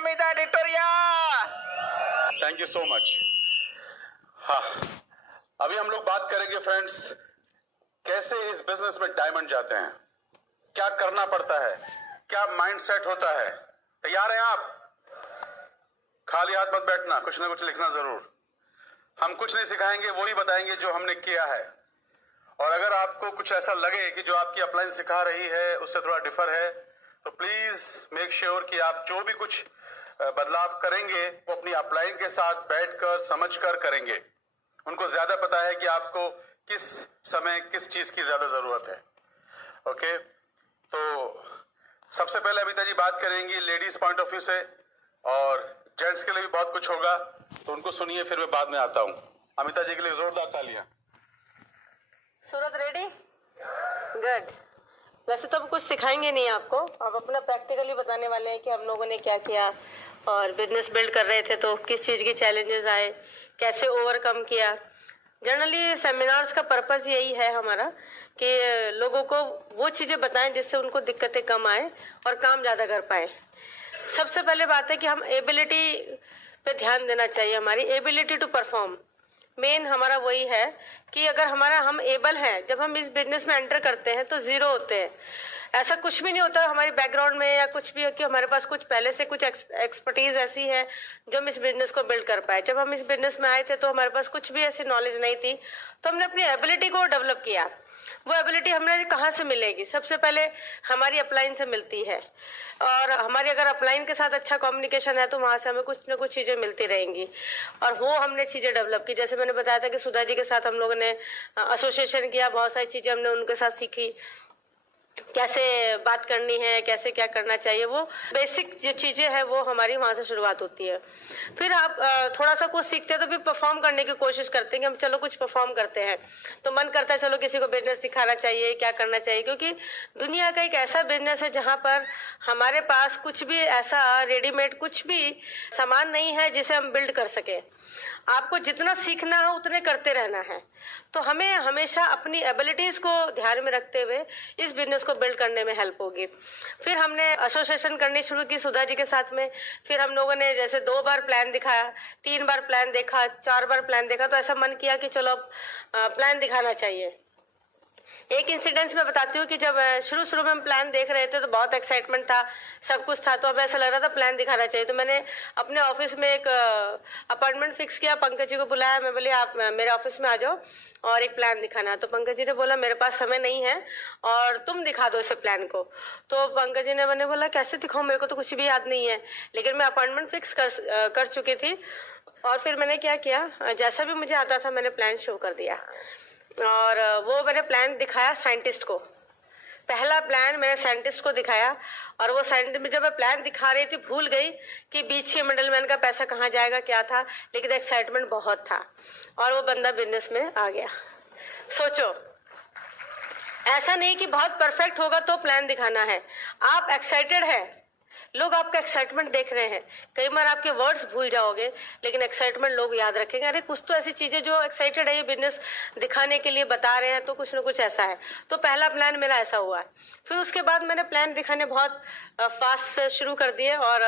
अमित एडिटोरिया। Thank you so much. हाँ, अभी हम लोग बात करेंगे फ्रेंड्स, कैसे इस बिजनेस में डायमंड जाते हैं, क्या करना पड़ता है, क्या माइंडसेट होता है। तैयार हैं आप? खाली हाथ मत बैठना, कुछ ना कुछ लिखना जरूर। हम कुछ नहीं सिखाएंगे, वही बताएंगे जो हमने किया है। और अगर आपको कुछ ऐसा लगे कि जो आपकी अपलाइन सिखा रही है उससे थोड़ा डिफर है, तो प्लीज मेक श्योर कि आप जो भी कुछ बदलाव करेंगे वो अपनी अपलाइन के साथ बैठकर समझकर करेंगे। उनको ज्यादा पता है कि आपको किस समय किस चीज की ज्यादा जरूरत है। ओके, तो सबसे पहले अमिता जी बात करेंगी लेडीज पॉइंट ऑफ व्यू से, और जेंट्स के लिए भी बहुत कुछ होगा, तो उनको सुनिए, फिर मैं बाद में आता हूँ। अमिता जी के लिए जोरदार तालियां। सूरत रेडी? गुड। वैसे तो अब कुछ सिखाएंगे नहीं आपको, अब अपना प्रैक्टिकली बताने वाले हैं कि हम लोगों ने क्या किया और बिजनेस बिल्ड कर रहे थे तो किस चीज़ के चैलेंजेस आए, कैसे ओवरकम किया। जनरली सेमिनार्स का पर्पस यही है हमारा कि लोगों को वो चीज़ें बताएं जिससे उनको दिक्कतें कम आए और काम ज़्यादा कर पाए। सबसे पहले बात है कि हम एबिलिटी पे ध्यान देना चाहिए, हमारी एबिलिटी टू परफॉर्म। मेन हमारा वही है कि अगर हम एबल हैं, जब हम इस बिजनेस में एंटर करते हैं तो जीरो होते हैं। ऐसा कुछ भी नहीं होता हमारी बैकग्राउंड में या कुछ भी कि हमारे पास कुछ पहले से कुछ एक्सपर्टीज ऐसी है जो हम इस बिजनेस को बिल्ड कर पाए। जब हम इस बिजनेस में आए थे तो हमारे पास कुछ भी ऐसी नॉलेज नहीं थी, तो हमने अपनी एबिलिटी को डेवलप किया। वो एबिलिटी हमें कहाँ से मिलेगी? सबसे पहले हमारी अपलाइन से मिलती है, और हमारी अगर अपलाइन के साथ अच्छा कम्युनिकेशन है तो वहाँ से हमें कुछ ना कुछ चीज़ें मिलती रहेंगी, और वो हमने चीज़ें डेवलप की। जैसे मैंने बताया था कि सुधा जी के साथ हम लोगों ने एसोसिएशन किया, बहुत सारी चीज़ें हमने उनके साथ सीखी, कैसे बात करनी है, कैसे क्या करना चाहिए। वो बेसिक जो चीज़ें हैं वो हमारी वहाँ से शुरुआत होती है। फिर आप थोड़ा सा कुछ सीखते हैं तो फिर परफॉर्म करने की कोशिश करते हैं कि हम चलो कुछ परफॉर्म करते हैं, तो मन करता है चलो किसी को बिजनेस दिखाना चाहिए, क्या करना चाहिए, क्योंकि दुनिया का एक ऐसा बिजनेस है जहाँ पर हमारे पास कुछ भी ऐसा रेडीमेड कुछ भी सामान नहीं है जिसे हम बिल्ड कर सके। आपको जितना सीखना है उतने करते रहना है। तो हमें हमेशा अपनी एबिलिटीज को ध्यान में रखते हुए इस बिजनेस को बिल्ड करने में हेल्प होगी। फिर हमने एसोसिएशन करनी शुरू की सुधा जी के साथ में। फिर हम लोगों ने जैसे 2 बार प्लान दिखाया, 3 बार प्लान देखा, 4 बार प्लान देखा, तो ऐसा मन किया कि चलो अब प्लान दिखाना चाहिए। एक इंसिडेंस में बताती हूँ कि जब शुरू में हम प्लान देख रहे थे तो बहुत एक्साइटमेंट था, सब कुछ था, तो अब ऐसा लग रहा था प्लान दिखाना चाहिए। तो मैंने अपने ऑफिस में एक अपॉइंटमेंट फिक्स किया, पंकज जी को बुलाया, मैं बोली आप मेरे ऑफिस में आ जाओ और एक प्लान दिखाना। तो पंकज जी ने बोला मेरे पास समय नहीं है और तुम दिखा दो इस प्लान को। तो पंकज जी ने, मैंने बोला कैसे दिखाऊं, मेरे को तो कुछ भी याद नहीं है, लेकिन मैं अपॉइंटमेंट फिक्स कर चुकी थी। और फिर मैंने क्या किया, जैसा भी मुझे आता था मैंने प्लान शो कर दिया, और वो मैंने प्लान दिखाया साइंटिस्ट को। पहला प्लान मैंने साइंटिस्ट को दिखाया, और वो साइंटिस्ट में जब मैं प्लान दिखा रही थी भूल गई कि बीच के मिडलमैन का पैसा कहाँ जाएगा क्या था, लेकिन एक्साइटमेंट बहुत था और वो बंदा बिजनेस में आ गया। सोचो, ऐसा नहीं कि बहुत परफेक्ट होगा तो प्लान दिखाना है, आप एक्साइटेड है, लोग आपका एक्साइटमेंट देख रहे हैं। कई बार आपके वर्ड्स भूल जाओगे लेकिन एक्साइटमेंट लोग याद रखेंगे, अरे कुछ तो ऐसी चीजें जो एक्साइटेड है ये बिजनेस दिखाने के लिए बता रहे हैं, तो कुछ ना कुछ ऐसा है। तो पहला प्लान मेरा ऐसा हुआ। फिर उसके बाद मैंने प्लान दिखाने बहुत फास्ट शुरू कर दिए, और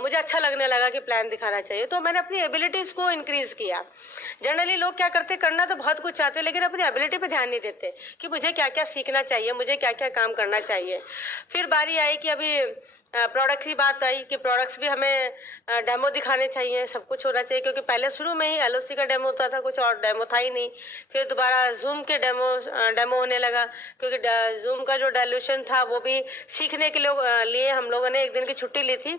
मुझे अच्छा लगने लगा कि प्लान दिखाना चाहिए, तो मैंने अपनी एबिलिटीज को इंक्रीज किया। जनरली लोग क्या करते, करना तो बहुत कुछ चाहते हैं लेकिन अपनी एबिलिटी पे ध्यान नहीं देते कि मुझे क्या क्या सीखना चाहिए, मुझे क्या क्या काम करना चाहिए। फिर बारी आई कि अभी प्रोडक्ट की बात आई कि प्रोडक्ट्स भी हमें डेमो दिखाने चाहिए, सब कुछ होना चाहिए, क्योंकि पहले शुरू में ही एलओसी का डेमो होता था, कुछ और डेमो था ही नहीं। फिर दोबारा जूम के डेमो होने लगा, क्योंकि जूम का जो डायल्यूशन था वो भी सीखने के लिए हम लोगों ने 1 दिन की छुट्टी ली थी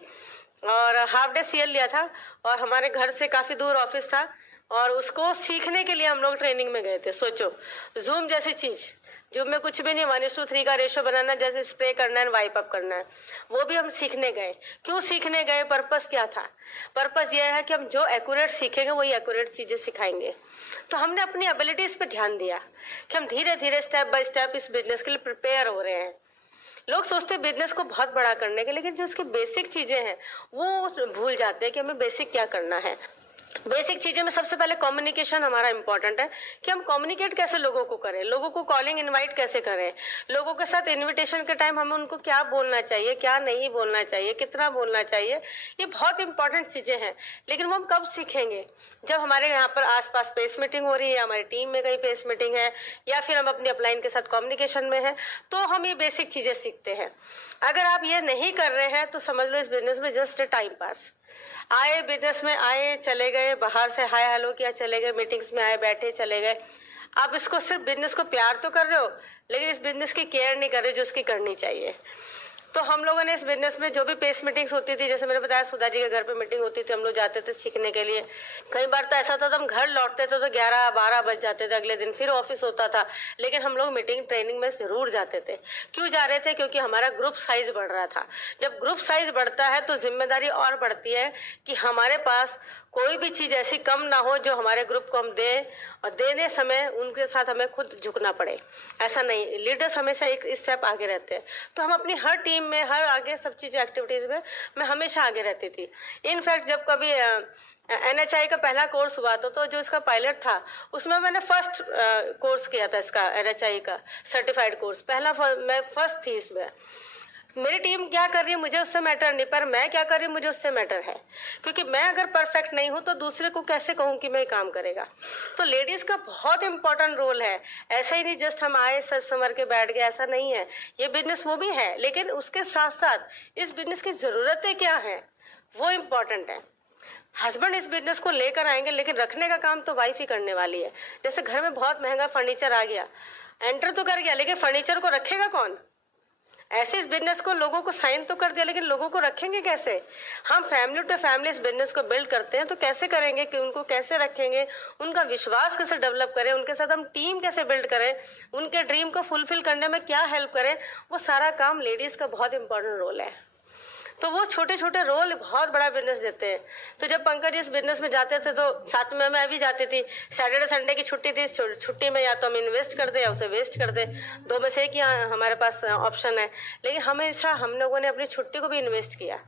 और हाफ डे सीएल लिया था, और हमारे घर से काफ़ी दूर ऑफिस था, और उसको सीखने के लिए हम लोग ट्रेनिंग में गए थे। सोचो, जूम जैसी चीज़, जूम में कुछ भी नहीं, 1:3 का रेशो बनाना, जैसे स्प्रे करना है, वाइप अप करना है, वो भी हम सीखने गए। क्यों सीखने गए, पर्पस क्या था? पर्पस यह है कि हम जो एक्यूरेट सीखेंगे वही एक्यूरेट चीजें सिखाएंगे। तो हमने अपनी एबिलिटीज पे ध्यान दिया कि हम धीरे धीरे स्टेप बाय स्टेप इस बिजनेस के लिए प्रिपेयर हो रहे हैं। लोग सोचते हैं बिजनेस को बहुत बड़ा करने के, लेकिन जो उसकी बेसिक चीजें हैं वो भूल जाते हैं कि हमें बेसिक क्या करना है। बेसिक चीजें में सबसे पहले कम्युनिकेशन हमारा इंपॉर्टेंट है कि हम कम्युनिकेट कैसे लोगों को करें, लोगों को कॉलिंग इनवाइट कैसे करें, लोगों के साथ इनविटेशन के टाइम हमें उनको क्या बोलना चाहिए, क्या नहीं बोलना चाहिए, कितना बोलना चाहिए, ये बहुत इंपॉर्टेंट चीजें हैं। लेकिन वो हम कब सीखेंगे? जब हमारे यहाँ पर आसपास पेस मीटिंग हो रही है, हमारी टीम में कहीं पेस मीटिंग है, या फिर हम अपनी अपलाइन के साथ कम्युनिकेशन में है, तो हम ये बेसिक चीजें सीखते हैं। अगर आप ये नहीं कर रहे हैं तो समझ लो इस बिजनेस में जस्ट टाइम पास। आए बिजनेस में, आए चले गए, बाहर से हाय हेलो किया चले गए, मीटिंग्स में आए बैठे चले गए। आप इसको सिर्फ बिजनेस को प्यार तो कर रहे हो, लेकिन इस बिजनेस की केयर नहीं कर रहे जो उसकी करनी चाहिए। तो हम लोगों ने इस बिजनेस में जो भी पेस मीटिंग्स होती थी, जैसे मैंने बताया सुधा जी के घर पे मीटिंग होती थी, हम लोग जाते थे सीखने के लिए। कई बार तो ऐसा था तो हम घर लौटते थे तो 11-12 बज जाते थे, अगले दिन फिर ऑफिस होता था, लेकिन हम लोग मीटिंग ट्रेनिंग में जरूर जाते थे। क्यों जा रहे थे? क्योंकि हमारा ग्रुप साइज बढ़ रहा था। जब ग्रुप साइज बढ़ता है तो जिम्मेदारी और बढ़ती है कि हमारे पास कोई भी चीज ऐसी कम ना हो जो हमारे ग्रुप को हम दें, और देने समय उनके साथ हमें खुद झुकना पड़े। ऐसा नहीं, लीडर्स हमेशा एक स्टेप आगे रहते हैं। तो हम अपनी हर टीम में, हर आगे सब चीजें एक्टिविटीज में मैं हमेशा आगे रहती थी। इनफैक्ट जब कभी NHI का पहला कोर्स हुआ तो जो इसका पायलट था उसमें मैंने फर्स्ट कोर्स किया था, इसका NHI का सर्टिफाइड कोर्स मैं फर्स्ट थी इसमें। मेरी टीम क्या कर रही है मुझे उससे मैटर नहीं, पर मैं क्या कर रही हूँ मुझे उससे मैटर है, क्योंकि मैं अगर परफेक्ट नहीं हूँ तो दूसरे को कैसे कहूँ कि मैं काम करेगा। तो लेडीज का बहुत इंपॉर्टेंट रोल है। ऐसा ही नहीं जस्ट हम आए सज संवर के बैठ गए, ऐसा नहीं है। ये बिजनेस वो भी है, लेकिन उसके साथ साथ इस बिजनेस की जरूरतें क्या है वो इम्पोर्टेंट है। हस्बैंड इस बिजनेस को लेकर आएंगे, लेकिन रखने का काम तो वाइफ ही करने वाली है। जैसे घर में बहुत महंगा फर्नीचर आ गया, एंटर तो कर गया, लेकिन फर्नीचर को रखेगा कौन? ऐसे इस बिजनेस को लोगों को साइन तो कर दिया, लेकिन लोगों को रखेंगे कैसे? हम फैमिली टू फैमिली इस बिजनेस को बिल्ड करते हैं, तो कैसे करेंगे कि उनको कैसे रखेंगे, उनका विश्वास कैसे डेवलप करें, उनके साथ हम टीम कैसे बिल्ड करें, उनके ड्रीम को फुलफिल करने में क्या हेल्प करें, वो सारा काम लेडीज का बहुत इंपॉर्टेंट रोल है। तो वो छोटे छोटे रोल बहुत बड़ा बिजनेस देते हैं। तो जब पंकज इस बिजनेस में जाते थे तो साथ में मैं भी जाती थी। सैटरडे संडे की छुट्टी थी, छुट्टी में या तो हम इन्वेस्ट कर दे या उसे वेस्ट कर दे, दो में से एक ही हमारे पास ऑप्शन है। लेकिन हमेशा हम लोगों ने अपनी छुट्टी को भी इन्वेस्ट किया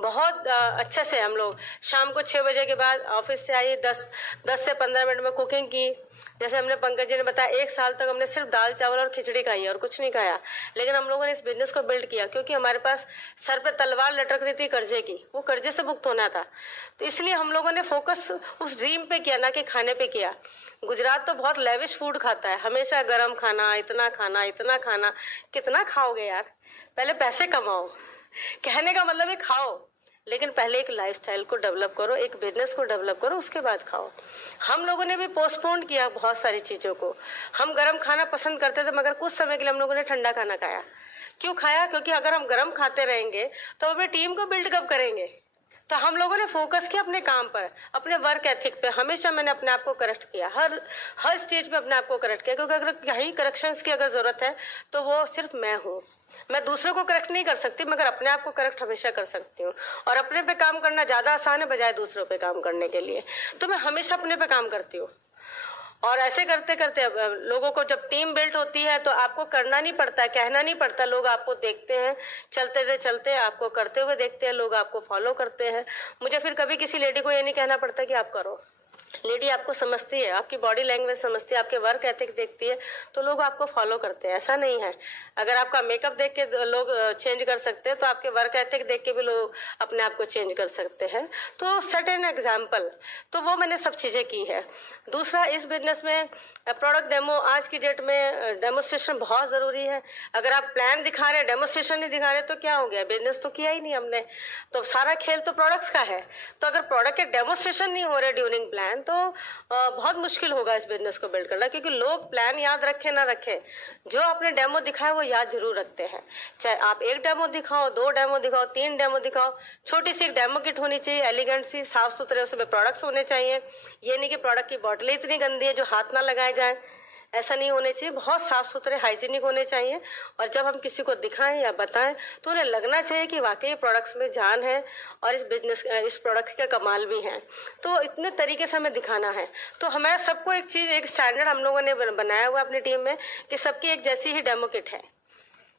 बहुत अच्छे से। हम लोग शाम को 6 बजे के बाद ऑफिस से आई, 10 से 15 मिनट में कुकिंग की। जैसे हमने पंकज जी ने बताया 1 साल तक हमने सिर्फ दाल चावल और खिचड़ी खाई है और कुछ नहीं खाया, लेकिन हम लोगों ने इस बिजनेस को बिल्ड किया क्योंकि हमारे पास सर पे तलवार लटक रही थी कर्जे की, वो कर्जे से मुक्त होना था। तो इसलिए हम लोगों ने फोकस उस ड्रीम पे किया, ना कि खाने पे किया। गुजरात तो बहुत लेविश फूड खाता है, हमेशा गर्म खाना, इतना खाना, इतना खाना। कितना खाओगे यार? पहले पैसे कमाओ, कहने का मतलब है खाओ, लेकिन पहले एक लाइफस्टाइल को डेवलप करो, एक बिजनेस को डेवलप करो, उसके बाद खाओ। हम लोगों ने भी पोस्टपोन किया बहुत सारी चीजों को। हम गर्म खाना पसंद करते थे, मगर कुछ समय के लिए हम लोगों ने ठंडा खाना खाया। क्यों खाया? क्योंकि अगर हम गर्म खाते रहेंगे तो अपनी टीम को बिल्ड कब करेंगे? तो हम लोगों ने फोकस किया अपने काम पर, अपने वर्क एथिक पे। हमेशा मैंने अपने आप को करेक्ट किया, हर स्टेज पे अपने आप को करेक्ट किया, क्योंकि अगर कहीं करेक्शंस की अगर जरूरत है तो वो सिर्फ मैं हूँ। मैं दूसरों को करेक्ट नहीं कर सकती, मगर अपने आप को करेक्ट हमेशा कर सकती हूँ। और अपने पे काम करना ज्यादा आसान है बजाय दूसरों पे काम करने के लिए। तो मैं हमेशा अपने पे काम करती हूँ। और ऐसे करते करते लोगों को, जब टीम बिल्ड होती है तो आपको करना नहीं पड़ता, कहना नहीं पड़ता, लोग आपको देखते हैं, चलते चलते आपको करते हुए देखते हैं, लोग आपको फॉलो करते हैं। मुझे फिर कभी किसी लेडी को ये नहीं कहना पड़ता कि आप करो। लेडी आपको समझती है, आपकी बॉडी लैंग्वेज समझती है, आपके वर्क एथिक देखती है, तो लोग आपको फॉलो करते हैं। ऐसा नहीं है अगर आपका मेकअप देख के लोग चेंज कर सकते हैं, तो आपके वर्क एथिक देख के भी लोग अपने आप को चेंज कर सकते हैं। तो सेट एन एग्जाम्पल, तो वो मैंने सब चीजें की है। दूसरा, इस बिजनेस में प्रोडक्ट डेमो, आज की डेट में डेमोस्ट्रेशन बहुत जरूरी है। अगर आप प्लान दिखा रहे, डेमोस्ट्रेशन नहीं दिखा रहे, तो क्या हो गया? बिजनेस तो किया ही नहीं हमने। तो सारा खेल तो प्रोडक्ट्स का है। तो अगर प्रोडक्ट के डेमोस्ट्रेशन नहीं हो रहे ड्यूरिंग प्लान, तो बहुत मुश्किल होगा इस बिजनेस को बिल्ड करना, क्योंकि लोग प्लान याद रखे ना रखे, जो आपने डेमो दिखाया वो याद जरूर रखते हैं। चाहे आप 1 डेमो दिखाओ, 2 डेमो दिखाओ, 3 डेमो दिखाओ, छोटी सी एक डेमो किट होनी चाहिए, एलिगेंट सी, साफ सुथरे उसमें प्रोडक्ट्स होने चाहिए। ये नहीं कि प्रोडक्ट की बॉटलें इतनी गंदी है जो हाथ ना लगाए जाए, ऐसा नहीं होने चाहिए। बहुत साफ सुथरे हाइजीनिक होने चाहिए। और जब हम किसी को दिखाएं या बताएं तो उन्हें लगना चाहिए कि वाकई प्रोडक्ट्स में जान है और इस प्रोडक्ट का कमाल भी है। तो इतने तरीके से हमें दिखाना है। तो हमें सबको एक स्टैंडर्ड हम लोगों ने बनाया हुआ अपनी टीम में कि सबकी एक जैसी ही डेमो किट है।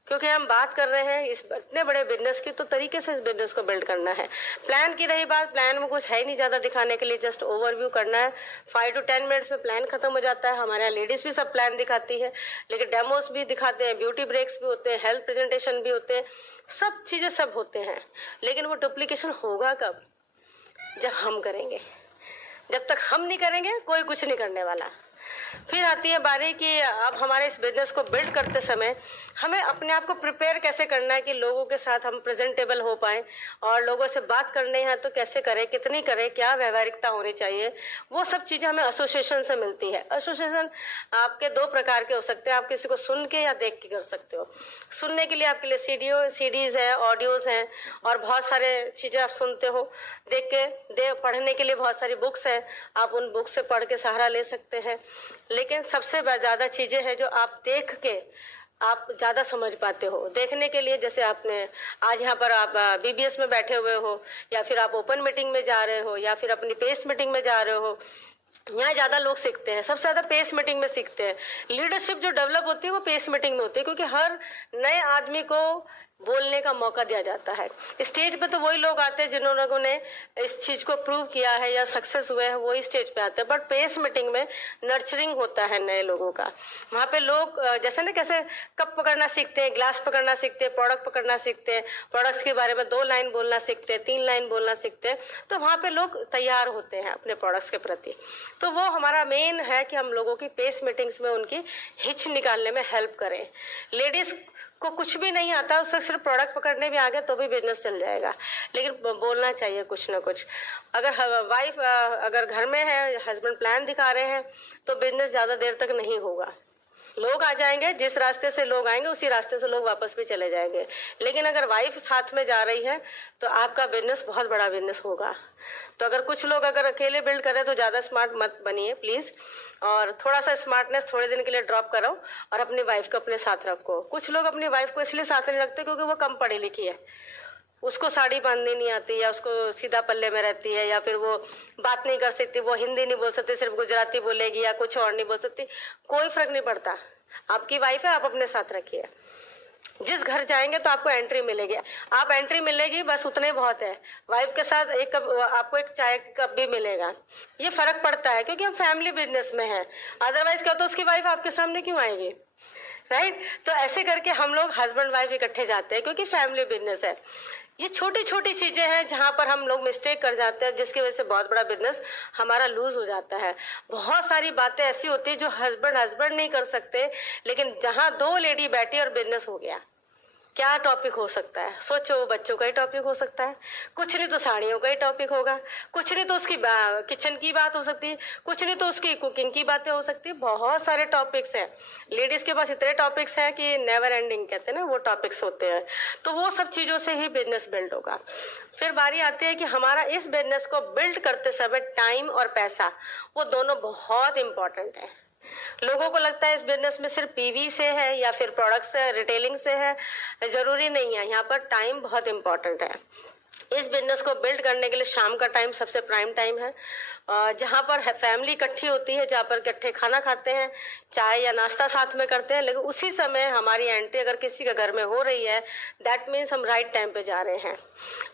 क्योंकि हम बात कर रहे हैं इस इतने बड़े बिजनेस की, तो तरीके से इस बिजनेस को बिल्ड करना है। प्लान की रही बात, प्लान में कुछ है ही नहीं ज़्यादा दिखाने के लिए, जस्ट ओवरव्यू करना है। 5 to 10 मिनट्स में प्लान खत्म हो जाता है। हमारे यहाँ लेडीज़ भी सब प्लान दिखाती है, लेकिन डेमोस भी दिखाते हैं, ब्यूटी ब्रेक्स भी होते हैं, हेल्थ प्रेजेंटेशन भी होते हैं, सब चीज़ें सब होते हैं। लेकिन वो डुप्लीकेशन होगा कब? जब हम करेंगे। जब तक हम नहीं करेंगे कोई कुछ नहीं करने वाला। फिर आती है बारी कि अब हमारे इस बिजनेस को बिल्ड करते समय हमें अपने आप को प्रिपेयर कैसे करना है कि लोगों के साथ हम प्रेजेंटेबल हो पाए, और लोगों से बात करनी है तो कैसे करें, कितनी करें, क्या व्यवहारिकता होनी चाहिए, वो सब चीज़ें हमें एसोसिएशन से मिलती है। एसोसिएशन आपके 2 प्रकार के हो सकते हैं, आप किसी को सुन के या देख के कर सकते हो। सुनने के लिए आपके लिए सीडीज है, ऑडियोज हैं, और बहुत सारे चीज़ें आप सुनते हो। देख के पढ़ने के लिए बहुत सारी बुक्स हैं, आप उन बुक्स से पढ़ के सहारा ले सकते हैं। लेकिन सबसे ज़्यादा चीज़ें हैं जो आप देख के आप ज़्यादा समझ पाते हो। देखने के लिए जैसे आपने आज यहाँ पर आप बीबीएस में बैठे हुए हो, या फिर आप ओपन मीटिंग में जा रहे हो, या फिर अपनी पेस मीटिंग में जा रहे हो, यहाँ ज़्यादा लोग सीखते हैं, सबसे ज़्यादा पेस मीटिंग में सीखते हैं। लीडरशिप जो डेवलप होती है वो पेस मीटिंग में होती है, क्योंकि हर नए आदमी को बोलने का मौका दिया जाता है। स्टेज पे तो वही लोग आते हैं जिन्होंने इस चीज़ को प्रूव किया है या सक्सेस हुए हैं, वही स्टेज पे आते हैं। बट पेस मीटिंग में नर्चरिंग होता है नए लोगों का। वहाँ पे लोग जैसे ना कैसे कप पकड़ना सीखते हैं, ग्लास पकड़ना सीखते हैं, प्रोडक्ट पकड़ना सीखते हैं, प्रोडक्ट्स के बारे में 2 लाइन बोलना सीखते हैं, 3 लाइन बोलना सीखते हैं, तो वहाँ पे लोग तैयार होते हैं अपने प्रोडक्ट्स के प्रति। तो वो हमारा मेन है कि हम लोगों की पेस मीटिंग्स में उनकी हिच निकालने में हेल्प करें। लेडीज को कुछ भी नहीं आता, उसको सिर्फ प्रोडक्ट पकड़ने भी आ गए तो भी बिजनेस चल जाएगा, लेकिन बोलना चाहिए कुछ ना कुछ। अगर वाइफ अगर घर में है, हस्बैंड प्लान दिखा रहे हैं, तो बिजनेस ज़्यादा देर तक नहीं होगा। लोग आ जाएंगे, जिस रास्ते से लोग आएंगे उसी रास्ते से लोग वापस भी चले जाएंगे। लेकिन अगर वाइफ साथ में जा रही है तो आपका बिजनेस बहुत बड़ा बिजनेस होगा। तो अगर कुछ लोग अगर अकेले बिल्ड करें तो ज़्यादा स्मार्ट मत बनिए प्लीज़, और थोड़ा सा स्मार्टनेस थोड़े दिन के लिए ड्रॉप करो और अपनी वाइफ को अपने साथ रखो। कुछ लोग अपनी वाइफ को इसलिए साथ नहीं रखते क्योंकि वो कम पढ़ी लिखी है, उसको साड़ी बांधनी नहीं आती, या उसको सीधा पल्ले में रहती है, या फिर वो बात नहीं कर सकती, वो हिंदी नहीं बोल सकती, सिर्फ गुजराती बोलेगी या कुछ और नहीं बोल सकती। कोई फर्क नहीं पड़ता, आपकी वाइफ है, आप अपने साथ रखिए। जिस घर जाएंगे तो आपको एंट्री मिलेगी, आप एंट्री मिलेगी बस उतने बहुत है। वाइफ के साथ एक कप, आपको एक चाय कप भी मिलेगा। ये फर्क पड़ता है क्योंकि हम फैमिली बिजनेस में हैं। अदरवाइज क्या तो उसकी वाइफ आपके सामने क्यों आएगी, राइट? तो ऐसे करके हम लोग हस्बैंड वाइफ इकट्ठे जाते हैं क्योंकि फैमिली बिजनेस है। ये छोटी छोटी चीजें हैं जहां पर हम लोग मिस्टेक कर जाते हैं, जिसकी वजह से बहुत बड़ा बिजनेस हमारा लूज हो जाता है। बहुत सारी बातें ऐसी होती है जो हस्बैंड नहीं कर सकते, लेकिन जहां 2 लेडी बैठी और बिजनेस हो गया। क्या टॉपिक हो सकता है? सोचो, बच्चों का ही टॉपिक हो सकता है, कुछ नहीं तो साड़ियों का ही टॉपिक होगा, कुछ नहीं तो उसकी किचन की बात हो सकती है, कुछ नहीं तो उसकी कुकिंग की बातें हो सकती है। बहुत सारे टॉपिक्स हैं लेडीज के पास, इतने टॉपिक्स हैं कि नेवर एंडिंग कहते हैं ना, वो टॉपिक्स होते हैं। तो वो सब चीजों से ही बिजनेस बिल्ड होगा। फिर बारी आती है कि हमारा इस बिजनेस को बिल्ड करते समय टाइम और पैसा, वो दोनों बहुत इंपॉर्टेंट है। लोगों को लगता है इस बिजनेस में सिर्फ पीवी से है या फिर प्रोडक्ट से, रिटेलिंग से है, जरूरी नहीं है। यहाँ पर टाइम बहुत इंपॉर्टेंट है। इस बिजनेस को बिल्ड करने के लिए शाम का टाइम सबसे प्राइम टाइम है, जहाँ पर फैमिली इकट्ठी होती है, जहाँ पर इकट्ठे खाना खाते हैं, चाय या नाश्ता साथ में करते हैं। लेकिन उसी समय हमारी एंट्री अगर किसी के घर में हो रही है, दैट मीन्स हम राइट टाइम पे जा रहे हैं।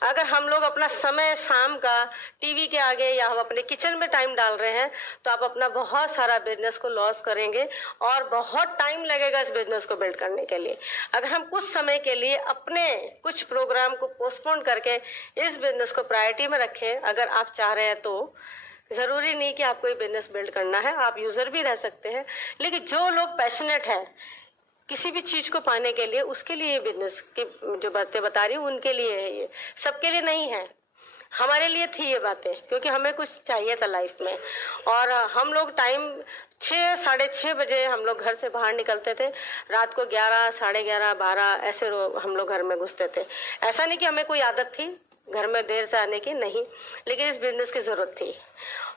अगर हम लोग अपना समय शाम का टीवी के आगे या हम अपने किचन में टाइम डाल रहे हैं, तो आप अपना बहुत सारा बिजनेस को लॉस करेंगे और बहुत टाइम लगेगा इस बिजनेस को बिल्ड करने के लिए। अगर हम कुछ समय के लिए अपने कुछ प्रोग्राम को पोस्टपोन करके इस बिजनेस को प्रायोरिटी में रखें, अगर आप चाह रहे हैं तो जरूरी नहीं कि आपको ये बिजनेस बिल्ड करना है, आप यूजर भी रह सकते हैं। लेकिन जो लोग पैशनेट है किसी भी चीज को पाने के लिए, उसके लिए बिजनेस की जो बातें बता रही हूँ उनके लिए है, ये सबके लिए नहीं है। हमारे लिए थी ये बातें, क्योंकि हमें कुछ चाहिए था लाइफ में। और हम लोग टाइम 6, 6:30 बजे हम लोग घर से बाहर निकलते थे, रात को 11, 11:30, 12 ऐसे हम लोग घर में घुसते थे। ऐसा नहीं कि हमें कोई आदत थी घर में देर से आने की, नहीं, लेकिन इस बिजनेस की जरूरत थी।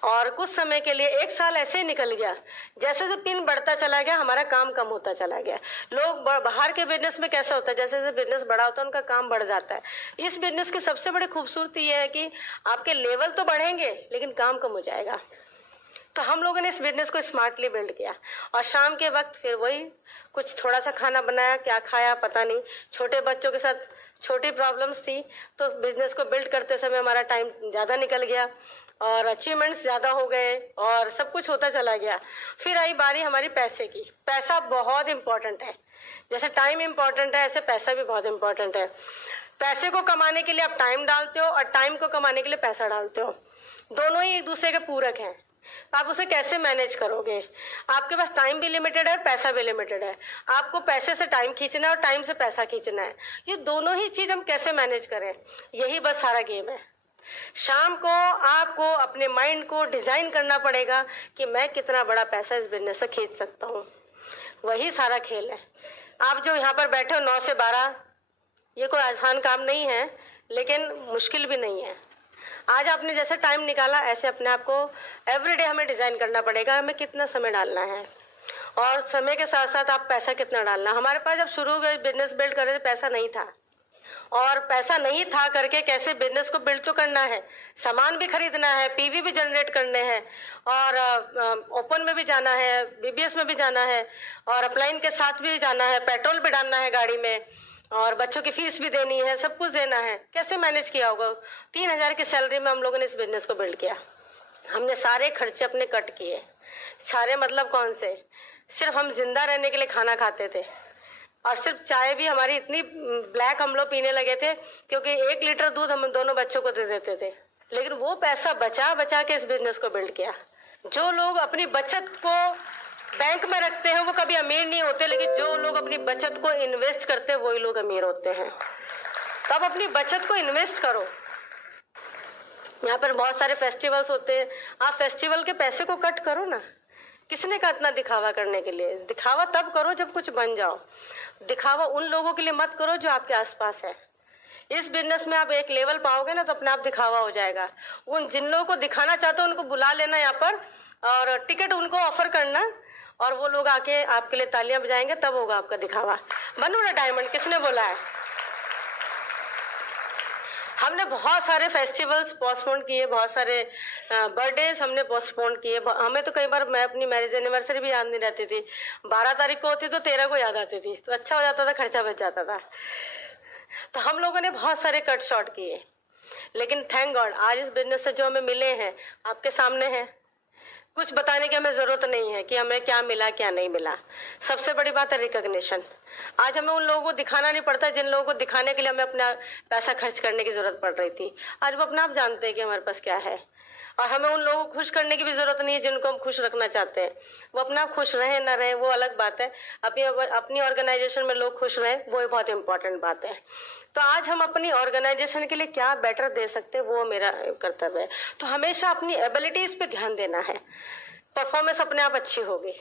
और कुछ समय के लिए 1 साल ऐसे ही निकल गया, जैसे जैसे पिन बढ़ता चला गया हमारा काम कम होता चला गया। लोग बाहर के बिजनेस में कैसा होता है, जैसे जैसे बिजनेस बड़ा होता है उनका काम बढ़ जाता है। इस बिजनेस की सबसे बड़ी खूबसूरती यह है कि आपके लेवल तो बढ़ेंगे लेकिन काम कम हो जाएगा। तो हम लोगों ने इस बिजनेस को स्मार्टली बिल्ड किया और शाम के वक्त फिर वही कुछ थोड़ा सा खाना बनाया, क्या खाया पता नहीं, छोटे बच्चों के साथ छोटी प्रॉब्लम्स थी, तो बिजनेस को बिल्ड करते समय हमारा टाइम ज़्यादा निकल गया और अचीवमेंट्स ज़्यादा हो गए और सब कुछ होता चला गया। फिर आई बारी हमारी पैसे की। पैसा बहुत इम्पोर्टेंट है, जैसे टाइम इम्पोर्टेंट है ऐसे पैसा भी बहुत इम्पोर्टेंट है। पैसे को कमाने के लिए आप टाइम डालते हो और टाइम को कमाने के लिए पैसा डालते हो, दोनों ही एक दूसरे के पूरक हैं। आप उसे कैसे मैनेज करोगे? आपके पास टाइम भी लिमिटेड है, पैसा भी लिमिटेड है, आपको पैसे से टाइम खींचना है और टाइम से पैसा खींचना है। ये दोनों ही चीज हम कैसे मैनेज करें, यही बस सारा गेम है। शाम को आपको अपने माइंड को डिजाइन करना पड़ेगा कि मैं कितना बड़ा पैसा इस बिजनेस से खींच सकता हूँ, वही सारा खेल है। आप जो यहाँ पर बैठे हो 9 से 12, ये कोई आसान काम नहीं है लेकिन मुश्किल भी नहीं है। आज आपने जैसे टाइम निकाला ऐसे अपने आप को एवरीडे हमें डिजाइन करना पड़ेगा, हमें कितना समय डालना है और समय के साथ साथ आप पैसा कितना डालना। हमारे पास जब शुरू हुए बिजनेस बिल्ड कर रहे थे पैसा नहीं था, और पैसा नहीं था करके कैसे बिजनेस को बिल्ड तो करना है, सामान भी खरीदना है, पीवी भी जनरेट करने हैं और ओपन में भी जाना है, बीबीएस में भी जाना है और अपलाइन के साथ भी जाना है, पेट्रोल भी डालना है गाड़ी में और बच्चों की फीस भी देनी है, सब कुछ देना है। कैसे मैनेज किया होगा? 3,000 की सैलरी में हम लोगों ने इस बिजनेस को बिल्ड किया। हमने सारे खर्चे अपने कट किए। सारे मतलब कौन से? सिर्फ हम जिंदा रहने के लिए खाना खाते थे और सिर्फ चाय भी हमारी इतनी ब्लैक हम लोग पीने लगे थे क्योंकि 1 लीटर दूध हम दोनों बच्चों को दे देते थे। लेकिन वो पैसा बचा बचा के इस बिजनेस को बिल्ड किया। जो लोग अपनी बचत को बैंक में रखते हैं वो कभी अमीर नहीं होते, लेकिन जो लोग अपनी बचत को इन्वेस्ट करते हैं वही लोग अमीर होते हैं। तो आप अपनी बचत को इन्वेस्ट करो। यहाँ पर बहुत सारे फेस्टिवल्स होते हैं, आप फेस्टिवल के पैसे को कट करो ना। किसने कहा इतना दिखावा करने के लिए? दिखावा तब करो जब कुछ बन जाओ। दिखावा उन लोगों के लिए मत करो जो आपके आसपास है। इस बिजनेस में आप एक लेवल पाओगे ना तो अपने आप दिखावा हो जाएगा। उन जिन लोगों को दिखाना चाहते हो उनको बुला लेना यहाँ पर और टिकट उनको ऑफर करना और वो लोग आके आपके लिए तालियां बजाएंगे, तब होगा आपका दिखावा। बनो ना डायमंड, किसने बोला है? हमने बहुत सारे फेस्टिवल्स पोस्टपोन किए, बहुत सारे बर्थडेज हमने पोस्टपोन किए। हमें तो कई बार मैं अपनी मैरिज एनिवर्सरी भी याद नहीं रहती थी। 12 तारीख को होती तो 13 को याद आती थी, तो अच्छा हो जाता था, खर्चा बच जाता था। तो हम लोगों ने बहुत सारे कट शॉर्ट किए, लेकिन थैंक गॉड आज इस बिजनेस से जो हमें मिले हैं आपके सामने हैं। कुछ बताने की हमें जरूरत नहीं है कि हमें क्या मिला क्या नहीं मिला। सबसे बड़ी बात है रिकॉग्निशन। आज हमें उन लोगों को दिखाना नहीं पड़ता जिन लोगों को दिखाने के लिए हमें अपना पैसा खर्च करने की जरूरत पड़ रही थी। आज वो अपना आप जानते हैं कि हमारे पास क्या है और हमें उन लोगों को खुश करने की भी जरूरत नहीं है जिनको हम खुश रखना चाहते हैं। वो अपना आप खुश रहे ना रहे वो अलग बात है, अपनी ऑर्गेनाइजेशन में लोग खुश रहे वो बहुत इंपॉर्टेंट बात है। तो आज हम अपनी ऑर्गेनाइजेशन के लिए क्या बेटर दे सकते हैं वो मेरा कर्तव्य है। तो हमेशा अपनी एबिलिटीज पे ध्यान देना है, परफॉर्मेंस अपने आप अच्छी होगी।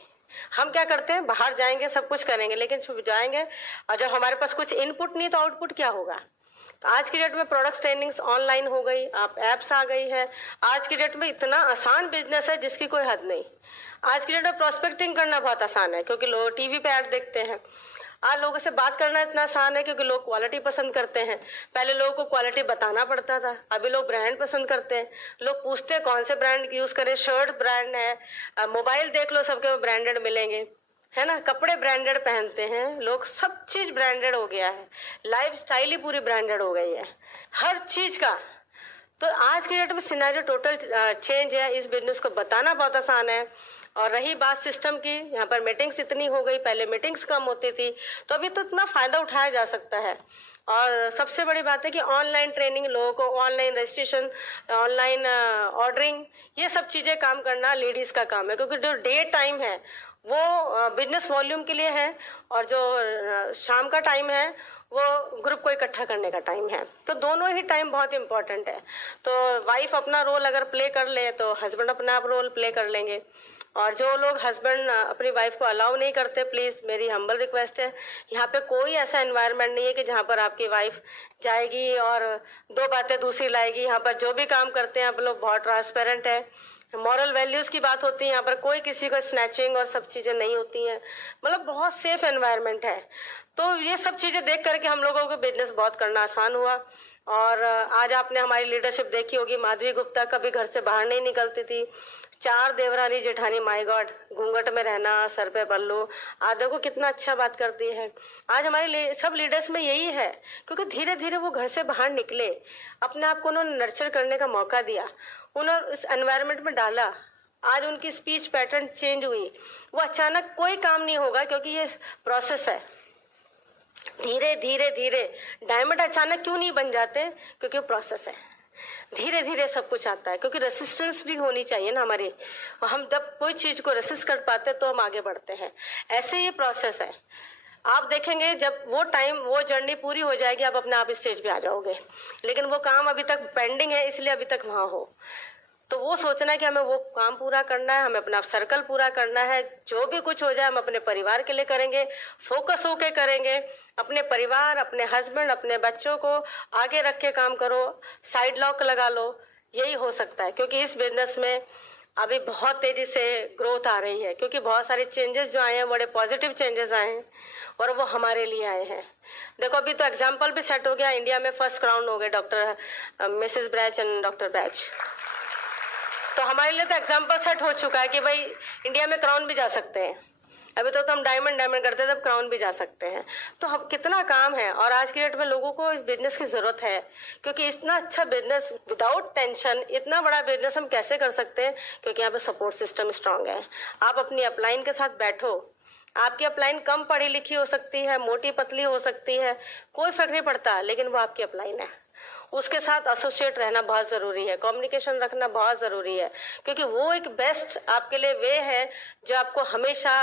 हम क्या करते हैं, बाहर जाएंगे सब कुछ करेंगे, लेकिन जब जाएंगे और जब हमारे पास कुछ इनपुट नहीं तो आउटपुट क्या होगा। तो आज की डेट में प्रोडक्ट्स ट्रेनिंग्स ऑनलाइन हो गई, आप एप्स आ गई है। आज की डेट में इतना आसान बिजनेस है जिसकी कोई हद नहीं। आज की डेट में प्रोस्पेक्टिंग करना बहुत आसान है क्योंकि लोग टीवी पे ऐड देखते हैं। आज लोगों से बात करना इतना आसान है क्योंकि लोग क्वालिटी पसंद करते हैं। पहले लोगों को क्वालिटी बताना पड़ता था, अभी लोग ब्रांड पसंद करते हैं। लोग पूछते हैं कौन से ब्रांड यूज करें, शर्ट ब्रांड है, मोबाइल देख लो सबके ब्रांडेड मिलेंगे, है ना, कपड़े ब्रांडेड पहनते हैं लोग, सब चीज ब्रांडेड हो गया है, लाइफ स्टाइल ही पूरी ब्रांडेड हो गई है हर चीज का। तो आज की डेट में सिनेरियो टोटल चेंज है। इस बिजनेस को बताना बहुत आसान है। और रही बात सिस्टम की, यहाँ पर मीटिंग्स इतनी हो गई, पहले मीटिंग्स कम होती थी, तो अभी तो इतना फायदा उठाया जा सकता है। और सबसे बड़ी बात है कि ऑनलाइन ट्रेनिंग, लोगों को ऑनलाइन रजिस्ट्रेशन, ऑनलाइन ऑर्डरिंग, ये सब चीजें काम करना लेडीज का काम है क्योंकि जो डे टाइम है वो बिजनेस वॉल्यूम के लिए है और जो शाम का टाइम है वो ग्रुप को इकट्ठा करने का टाइम है। तो दोनों ही टाइम बहुत इंपॉर्टेंट है। तो वाइफ अपना रोल अगर प्ले कर ले तो हस्बैंड अपना आप रोल प्ले कर लेंगे। और जो लोग हस्बैंड अपनी वाइफ को अलाउ नहीं करते, प्लीज मेरी हम्बल रिक्वेस्ट है, यहाँ पे कोई ऐसा एनवायरनमेंट नहीं है कि जहाँ पर आपकी वाइफ जाएगी और 2 बातें दूसरी लाएगी। यहाँ पर जो भी काम करते हैं आप लोग बहुत ट्रांसपेरेंट है। मॉरल वैल्यूज की बात होती है, यहाँ पर कोई किसी को स्नैचिंग और सब चीजें नहीं होती हैं, मतलब बहुत सेफ एनवायरनमेंट है। तो ये सब चीजें देख करके हम लोगों को बिजनेस बहुत करना आसान हुआ। और आज आपने हमारी लीडरशिप देखी होगी, माधवी गुप्ता कभी घर से बाहर नहीं निकलती थी, 4 देवरानी जेठानी, माय गॉड, घूंघट में रहना, सर पे पल्लू, आज देखो कितना अच्छा बात करती है। आज हमारे सब लीडर्स में यही है, क्योंकि धीरे धीरे वो घर से बाहर निकले, अपने आप को उन्होंने नर्चर करने का मौका दिया, उन्होंने इस एनवायरनमेंट में डाला। आज उनकी स्पीच पैटर्न चेंज हुई। वो अचानक कोई काम नहीं होगा, क्योंकि ये प्रोसेस है। धीरे धीरे धीरे डायमंड अचानक क्यों नहीं बन जाते, क्योंकि प्रोसेस है। धीरे धीरे सब कुछ आता है, क्योंकि रेसिस्टेंस भी होनी चाहिए ना हमारी। हम जब कोई चीज को रेसिस्ट कर पाते तो हम आगे बढ़ते हैं। ऐसे ये प्रोसेस है। आप देखेंगे जब वो टाइम, वो जर्नी पूरी हो जाएगी, आप अपने आप स्टेज पे आ जाओगे। लेकिन वो काम अभी तक पेंडिंग है, इसलिए अभी तक वहां हो। तो वो सोचना है कि हमें वो काम पूरा करना है, हमें अपना सर्कल पूरा करना है। जो भी कुछ हो जाए हम अपने परिवार के लिए करेंगे, फोकस होके करेंगे। अपने परिवार, अपने हस्बैंड, अपने बच्चों को आगे रख के काम करो, साइड लॉक लगा लो, यही हो सकता है। क्योंकि इस बिजनेस में अभी बहुत तेजी से ग्रोथ आ रही है, क्योंकि बहुत सारे चेंजेस जो आए हैं, बड़े पॉजिटिव चेंजेस आए हैं और वो हमारे लिए आए हैं। देखो अभी तो एग्जाम्पल भी सेट हो गया, इंडिया में फर्स्ट क्राउन हो गए डॉक्टर मिसेस ब्रैच एंड डॉक्टर ब्रैच। तो हमारे लिए तो एग्जाम्पल सेट हो चुका है कि भाई इंडिया में क्राउन भी जा सकते हैं। अभी तो हम डायमंड करते थे, अब क्राउन भी जा सकते हैं। तो हम कितना काम है, और आज की डेट में लोगों को इस बिजनेस की जरूरत है, क्योंकि इतना अच्छा बिजनेस विदाउट टेंशन, इतना बड़ा बिजनेस हम कैसे कर सकते हैं, क्योंकि यहाँ पे सपोर्ट सिस्टम स्ट्रांग है। आप अपनी अपलाइन के साथ बैठो। आपकी अपलाइन कम पढ़ी लिखी हो सकती है, मोटी पतली हो सकती है, कोई फर्क नहीं पड़ता, लेकिन वो आपकी अपलाइन है। उसके साथ एसोसिएट रहना बहुत जरूरी है, कम्युनिकेशन रखना बहुत जरूरी है, क्योंकि वो एक बेस्ट आपके लिए वे है जो आपको हमेशा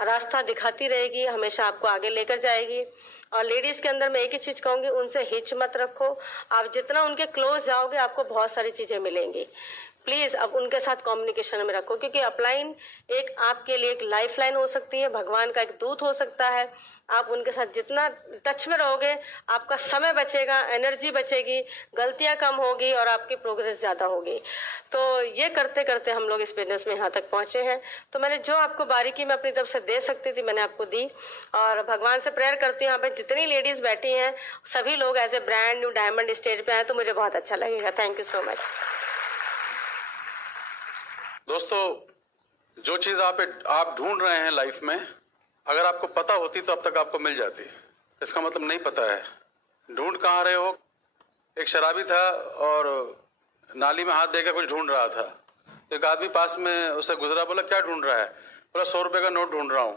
रास्ता दिखाती रहेगी, हमेशा आपको आगे लेकर जाएगी। और लेडीज के अंदर मैं एक ही चीज कहूंगी, उनसे हिच मत रखो। आप जितना उनके क्लोज जाओगे, आपको बहुत सारी चीजें मिलेंगी। प्लीज अब उनके साथ कम्युनिकेशन में रखो, क्योंकि अपलाइन एक आपके लिए एक लाइफ लाइन हो सकती है, भगवान का एक दूत हो सकता है। आप उनके साथ जितना टच में रहोगे, आपका समय बचेगा, एनर्जी बचेगी, गलतियां कम होगी और आपकी प्रोग्रेस ज्यादा होगी। तो ये करते करते हम लोग इस बिजनेस में यहाँ तक पहुंचे हैं। तो मैंने जो आपको बारीकी में अपनी तरफ से दे सकती थी, मैंने आपको दी। और भगवान से प्रेयर करती हूँ, यहाँ पे जितनी लेडीज बैठी हैं, सभी लोग as a brand new diamond stage पे आए, तो मुझे बहुत अच्छा लगेगा। Thank you so much. दोस्तों, जो चीज आप ढूंढ रहे हैं लाइफ में, अगर आपको पता होती तो अब तक आपको मिल जाती। इसका मतलब नहीं पता है। ढूंढ कहाँ रहे हो? एक शराबी था और नाली में हाथ देकर कुछ ढूंढ रहा था। एक आदमी पास में उसे गुजरा, बोला क्या ढूंढ रहा है? बोला 100 रुपए का नोट ढूंढ रहा हूँ।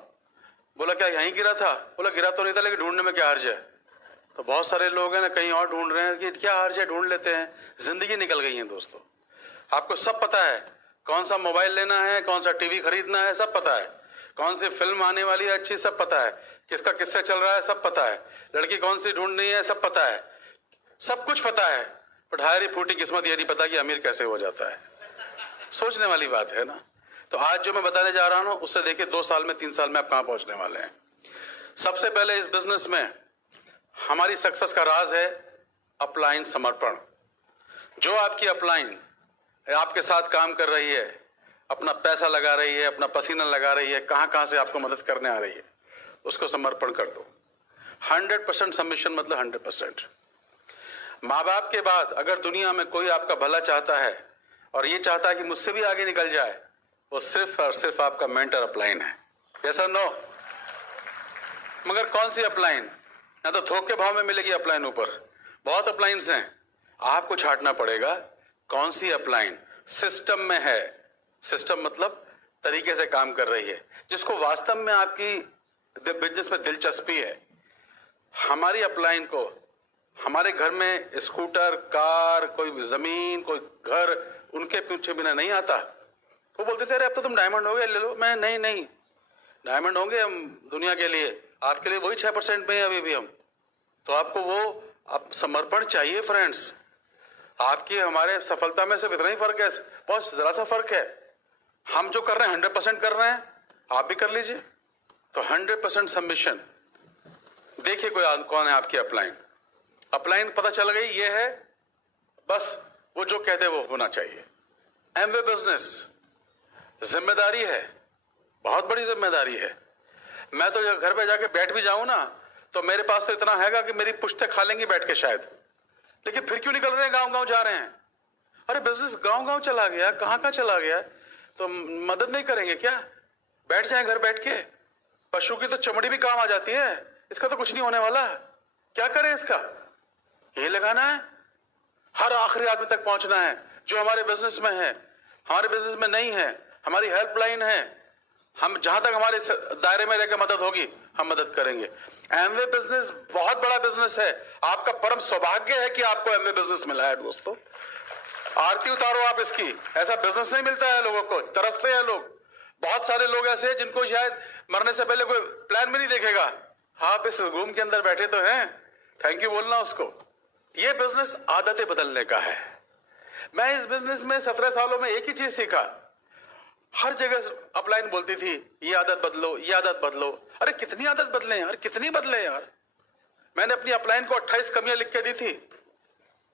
बोला क्या यहीं गिरा था? बोला गिरा तो नहीं था, लेकिन ढूंढने में क्या हर्ज है। तो बहुत सारे लोग हैं ना, कहीं और ढूंढ रहे हैं कि क्या हर्ज है, ढूंढ लेते हैं। जिंदगी निकल गई है दोस्तों। आपको सब पता है, कौन सा मोबाइल लेना है, कौन सा टीवी खरीदना है, सब पता है। कौन सी फिल्म आने वाली है अच्छी, सब पता है। किसका किससे चल रहा है, सब पता है। लड़की कौन सी ढूंढनी है, सब पता है। सब कुछ पता है, बट हायरी फूटी किस्मत ये नहीं पता कि अमीर कैसे हो जाता है। सोचने वाली बात है ना। तो आज जो मैं बताने जा रहा हूं, उससे देखिए 2 साल में, 3 साल में आप कहां पहुंचने वाले हैं। सबसे पहले इस बिजनेस में हमारी सक्सेस का राज है अपलाइन समर्पण। जो आपकी अपलाइन आपके साथ काम कर रही है, अपना पैसा लगा रही है, अपना पसीना लगा रही है, कहां कहां से आपको मदद करने आ रही है, उसको समर्पण कर दो। 100% सबमिशन मतलब 100%। माँ बाप के बाद अगर दुनिया में कोई आपका भला चाहता है और ये चाहता है कि मुझसे भी आगे निकल जाए, वो सिर्फ और सिर्फ आपका मेंटर अपलाइन है। ऐसा नो। मगर कौन सी अपलाइन? ना तो थोक के भाव में मिलेगी अपलाइन, ऊपर बहुत अपलाइंस हैं। आपको छांटना पड़ेगा कौन सी अपलाइन सिस्टम में है। सिस्टम मतलब तरीके से काम कर रही है, जिसको वास्तव में आपकी बिजनेस में दिलचस्पी है। हमारी अपलाइन को हमारे घर में स्कूटर, कार, कोई जमीन, कोई घर, उनके पीछे बिना नहीं आता। वो बोलते थे अरे अब तो तुम डायमंड हो गए, ले लो। मैं नहीं, डायमंड होंगे हम दुनिया के लिए, आपके लिए वही 6% में है अभी भी हम। तो आपको वो अब समर्पण चाहिए फ्रेंड्स। आपकी हमारे सफलता में सिर्फ इतना ही फर्क है, बहुत जरा सा फर्क है। हम जो कर रहे हैं 100% कर रहे हैं, आप भी कर लीजिए। तो 100% सबमिशन। देखिए कौन है आपकी अपलाइन। अपलाइन पता चल गई, ये है, बस वो जो कहते वो होना चाहिए। एमवे बिजनेस जिम्मेदारी है, बहुत बड़ी जिम्मेदारी है। मैं तो घर पे जाके बैठ भी जाऊं ना, तो मेरे पास तो इतना हैगा कि मेरी पुश्ते खा लेंगी बैठ के शायद, लेकिन फिर क्यों निकल रहे हैं, गांव गांव जा रहे हैं? अरे बिजनेस गांव गांव चला गया, कहां कहां चला गया, तो मदद नहीं करेंगे क्या? बैठ जाएं घर बैठ के। पशु की तो चमड़ी भी काम आ जाती है, इसका तो कुछ नहीं होने वाला। क्या करें इसका? ये लगाना है, हर आखिरी आदमी तक पहुंचना है जो हमारे बिजनेस में है, हमारे बिजनेस में नहीं है। हमारी हेल्पलाइन है, हम जहां तक हमारे दायरे में रहकर मदद होगी हम मदद करेंगे। एमवे बिजनेस बहुत बड़ा बिजनेस है, आपका परम सौभाग्य है कि आपको एमवे बिजनेस मिला है दोस्तों। आरती उतारो आप इसकी, ऐसा बिजनेस नहीं मिलता है लोगों को, तरसते हैं लोग। बहुत सारे लोग ऐसे हैं जिनको शायद मरने से पहले कोई प्लान भी नहीं देखेगा। आप इस रूम के अंदर बैठे तो हैं, थैंक यू बोलना उसको। ये बिजनेस आदतें बदलने का है। मैं इस बिजनेस में 17 सालों में एक ही चीज सीखा, हर जगह अपलाइन बोलती थी ये आदत बदलो, ये आदत बदलो। अरे कितनी आदत बदले यार, कितनी बदले यार। मैंने अपनी अपलाइन को 28 कमियां लिख के दी थी,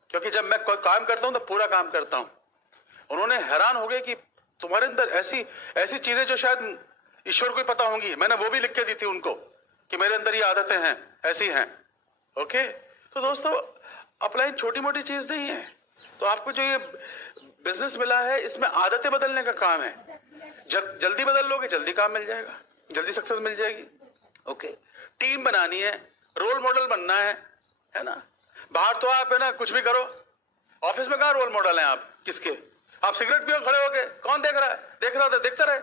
क्योंकि जब मैं कोई काम करता हूं तो पूरा काम करता हूं। उन्होंने हैरान हो गए कि तुम्हारे अंदर ऐसी ऐसी चीजें जो शायद ईश्वर को ही पता होंगी, मैंने वो भी लिख के दी थी उनको कि मेरे अंदर ये आदतें हैं, ऐसी हैं। ओके, तो दोस्तों अपलाइन छोटी मोटी चीज नहीं है। तो आपको जो ये बिजनेस मिला है इसमें आदतें बदलने का काम है। जल्दी बदल लोगे, जल्दी काम मिल जाएगा, जल्दी सक्सेस मिल जाएगी। ओके, टीम बनानी है, रोल मॉडल बनना है ना। बाहर तो आप है ना कुछ भी करो, ऑफिस में कहाँ रोल मॉडल हैं आप किसके? आप सिगरेट पियो खड़े होके, कौन देख रहा है? देख रहा था, देखता रहे,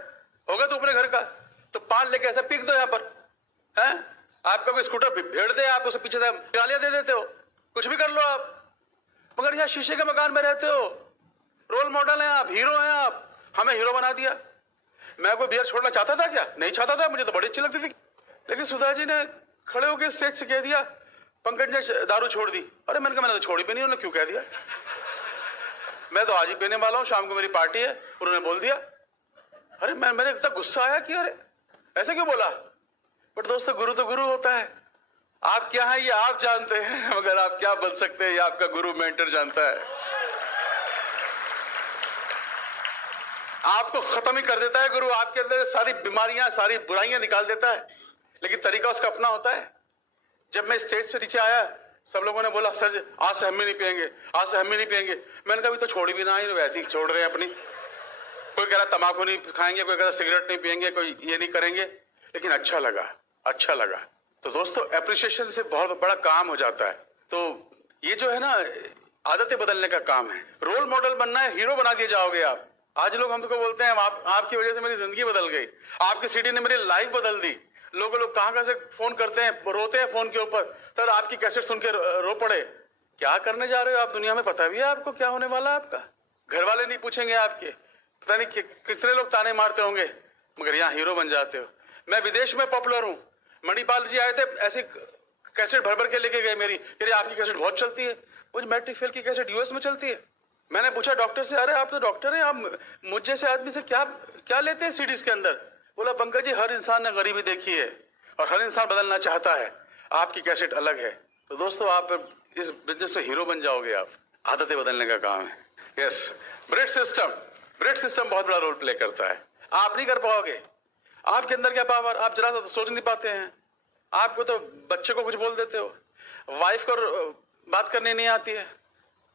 होगा तो अपने घर का, तो पान लेके ऐसा पीक दो यहाँ पर है। आपका कोई स्कूटर भेड़ दे, आप उसे पीछे से गालियां दे देते हो, कुछ भी कर लो आप। मगर यहाँ शीशे के मकान में रहते हो, रोल मॉडल हैं आप, हीरो हैं आप, हमें हीरो बना दिया। मैं कोई बियर छोड़ना चाहता था क्या? नहीं चाहता था, मुझे तो बड़ी अच्छी लगती थी। लेकिन सुधा जी ने खड़े होकर स्टेज से कह दिया पंकज ने दारू छोड़ दी। अरे मैंने कहा मैंने तो छोड़ी भी नहीं, उन्होंने क्यों कह दिया? मैं तो आज ही पीने वाला हूँ, शाम को मेरी पार्टी है, उन्होंने बोल दिया। अरे मैंने इतना गुस्सा आया कि अरे ऐसे क्यों बोला। बट दोस्तों गुरु तो गुरु होता है, आप क्या है ये आप जानते हैं, मगर आप क्या बन सकते हैं ये आपका गुरु मेंटर जानता है। आपको खत्म ही कर देता है गुरु, आपके अंदर सारी बीमारियां सारी बुराइयां निकाल देता है, लेकिन तरीका उसका अपना होता है। जब मैं स्टेज पे नीचे आया सब लोगों ने बोला सर आज से हम भी नहीं पियेंगे, आज से हम भी नहीं पियेंगे। मैंने कहा अभी तो छोड़ भी ना ही, वैसे ही छोड़ रहे हैं अपनी। कोई कह रहा तंबाकू नहीं खाएंगे, कोई कह रहा सिगरेट नहीं पियेंगे, कोई ये नहीं करेंगे, लेकिन अच्छा लगा, अच्छा लगा। तो दोस्तों एप्रिसिएशन से बहुत बड़ा काम हो जाता है। तो ये जो है ना आदतें बदलने का काम है, रोल मॉडल बनना है, हीरो बना दिए जाओगे आप। आज लोग हमको बोलते हैं आपकी वजह से मेरी जिंदगी बदल गई, आपकी सीडी ने मेरी लाइफ बदल दी। लोग कहां से फोन करते हैं, रोते हैं फोन के ऊपर, सर आपकी कैसेट सुन के रो पड़े। क्या करने जा रहे हो आप दुनिया में? पता भी है आपको क्या होने वाला है आपका? घर वाले नहीं पूछेंगे आपके, पता नहीं कितने लोग ताने मारते होंगे, मगर यहाँ हीरो बन जाते हो। मैं विदेश में पॉपुलर हूँ, मणिपाल जी आए थे, ऐसी कैसेट भर भर के लेके गए मेरी, कह आपकी कैसेट बहुत चलती है। मुझे मैट्रिक फेल की कैसेट यूएस में चलती है। मैंने पूछा डॉक्टर से, अरे आप तो डॉक्टर हैं, आप मुझ जैसे आदमी से क्या क्या लेते हैं सीडीज के अंदर? बोला पंकज जी हर इंसान ने गरीबी देखी है और हर इंसान बदलना चाहता है, आपकी कैसेट अलग है। तो दोस्तों आप इस बिजनेस में हीरो बन जाओगे, आप आदतें बदलने का काम है। यस, ब्रेड सिस्टम बहुत बड़ा रोल प्ले करता है। आप नहीं कर पाओगे, आपके अंदर क्या पावर, आप जरा सा तो सोच नहीं पाते हैं। आपको तो बच्चे को कुछ बोल देते हो, वाइफ को बात करनी नहीं आती है,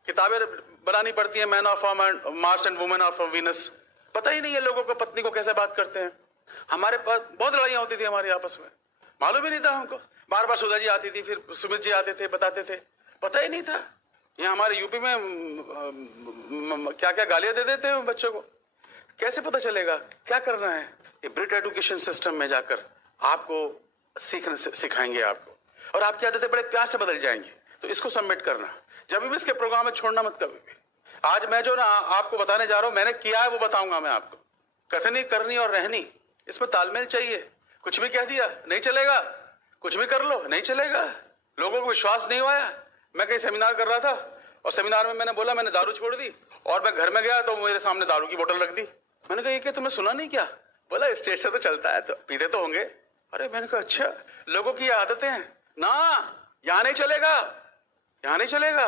किताबें बनानी पड़ती है, man of Mars and women of Venus. पता ही नहीं है लोगों को पत्नी को कैसे बात करते हैं। हमारे पास बहुत लड़ाइयां होती थी हमारे आपस में, मालूम ही नहीं था हमको। बार बार सुधा जी आती थी, फिर सुमित जी आते थे, बताते थे, पता ही नहीं था। यहाँ हमारे यूपी में क्या क्या गालियां दे देते हैं बच्चों को, कैसे पता चलेगा क्या करना है? ये ब्रिट एजुकेशन सिस्टम में जाकर आपको सिखाएंगे आपको, और आपकी आदतें बड़े प्यार से बदल जाएंगी। तो इसको सबमिट करना, जब भी इसके प्रोग्राम में छोड़ना मत कभी भी। आज मैं जो ना आपको बताने जा रहा हूं, मैंने किया है वो बताऊंगा मैं आपको। कथनी करनी और रहनी, इसमें तालमेल चाहिए। कुछ भी कह दिया नहीं चलेगा, कुछ भी कर लो नहीं चलेगा। लोगों को विश्वास नहीं हुआ। मैं कहीं सेमिनार कर रहा था और सेमिनार में मैंने बोला मैंने दारू छोड़ दी, और मैं घर में गया तो मेरे सामने दारू की बोतल रख दी। मैंने कहा ये क्या तुमने सुना नहीं क्या? बोला स्टेज से तो चलता है, तो पीते तो होंगे। अरे मैंने कहा अच्छा, लोगों की आदतें हैं ना, यहाँ नहीं चलेगा, यहाँ नहीं चलेगा।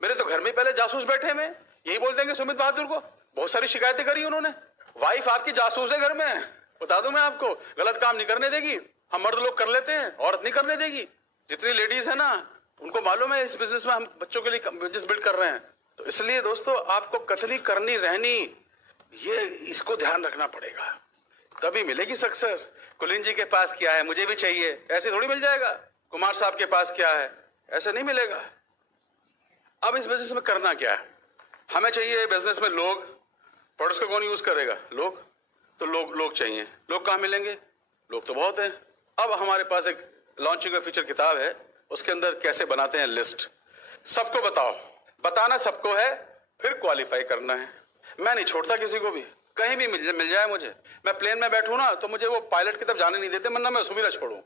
मेरे तो घर में पहले जासूस बैठे में यही बोल देंगे सुमित बहादुर को, बहुत सारी शिकायतें करी उन्होंने। वाइफ आपकी जासूस है घर में, बता दूं मैं आपको, गलत काम नहीं करने देगी। हम मर्द लोग कर लेते हैं, औरत नहीं करने देगी। जितनी लेडीज है ना उनको मालूम है इस बिजनेस में हम बच्चों के लिए बिजनेस बिल्ड कर रहे हैं। तो इसलिए दोस्तों आपको कथनी करनी रहनी, ये इसको ध्यान रखना पड़ेगा, तभी मिलेगी सक्सेस। कुलीन जी के पास क्या है मुझे भी चाहिए, ऐसे थोड़ी मिल जाएगा। कुमार साहब के पास क्या है, ऐसे नहीं मिलेगा। अब इस बिजनेस में करना क्या है, हमें चाहिए बिजनेस में लोग। प्रोडक्ट्स को कौन यूज करेगा, लोग। तो लोग चाहिए। लोग कहाँ मिलेंगे, लोग तो बहुत हैं। अब हमारे पास एक लॉन्चिंग फीचर किताब है, उसके अंदर कैसे बनाते हैं लिस्ट। सबको बताओ, बताना सबको है, फिर क्वालिफाई करना है। मैं नहीं छोड़ता किसी को भी, कहीं भी मिल जाए मुझे। मैं प्लेन में बैठूं ना तो मुझे वो पायलट की तरफ जाने नहीं देते, वरना मैं उसको भी ना छोड़ूं।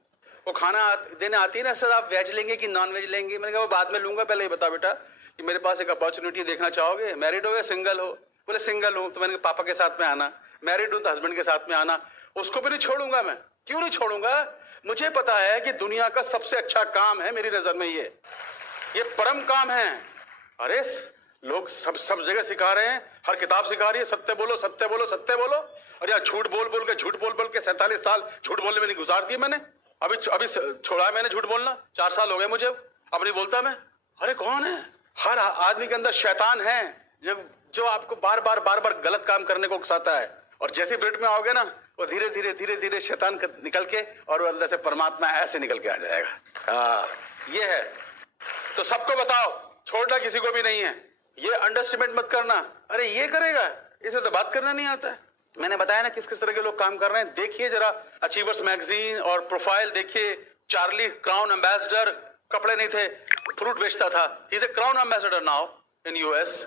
वो खाना देने आती है ना, सर आप वेज लेंगे कि नॉन वेज लेंगे। मैंने कहा वो बाद में लूंगा, पहले ये बता बेटा कि मेरे पास एक अपॉर्चुनिटी देखना चाहोगे, मैरिड हो या सिंगल हो। बोले सिंगल हूं। तो मैंने कहा पापा के साथ में आना, मैरिड हूं तो हस्बैंड के साथ में आना। उसको भी नहीं छोड़ूंगा मैं। क्यों नहीं छोड़ूंगा, मुझे पता है कि दुनिया का सबसे अच्छा काम है मेरी नजर में ये परम काम है। अरे लोग सब जगह सिखा रहे हैं, हर किताब सिखा रही है सत्य बोलो सत्य बोलो सत्य बोलो। और यार झूठ बोल बोल के 47 साल झूठ बोलने में नहीं गुजार दिए मैंने। अभी छोड़ा मैंने झूठ बोलना, 4 साल हो गए मुझे, अब नहीं बोलता मैं। अरे कौन है, हर आदमी के अंदर शैतान है जो आपको बार बार गलत काम करने को उकसाता है। और जैसे ब्रिड में आओगे ना, वो धीरे धीरे शैतान निकल के और अंदर से परमात्मा ऐसे निकल के आ जाएगा। ये है। तो सबको बताओ, छोड़ना किसी को भी नहीं है। ये अंडरस्टिमेट मत करना, अरे ये करेगा, इसे तो बात करना नहीं आता है। मैंने बताया ना किस किस तरह के लोग काम कर रहे हैं। देखिए जरा अचीवर्स मैगजीन और प्रोफाइल देखिए। चार्ली क्राउन एम्बेसडर, कपड़े नहीं थे, फ्रूट बेचता था। He is a crown ambassador now in US.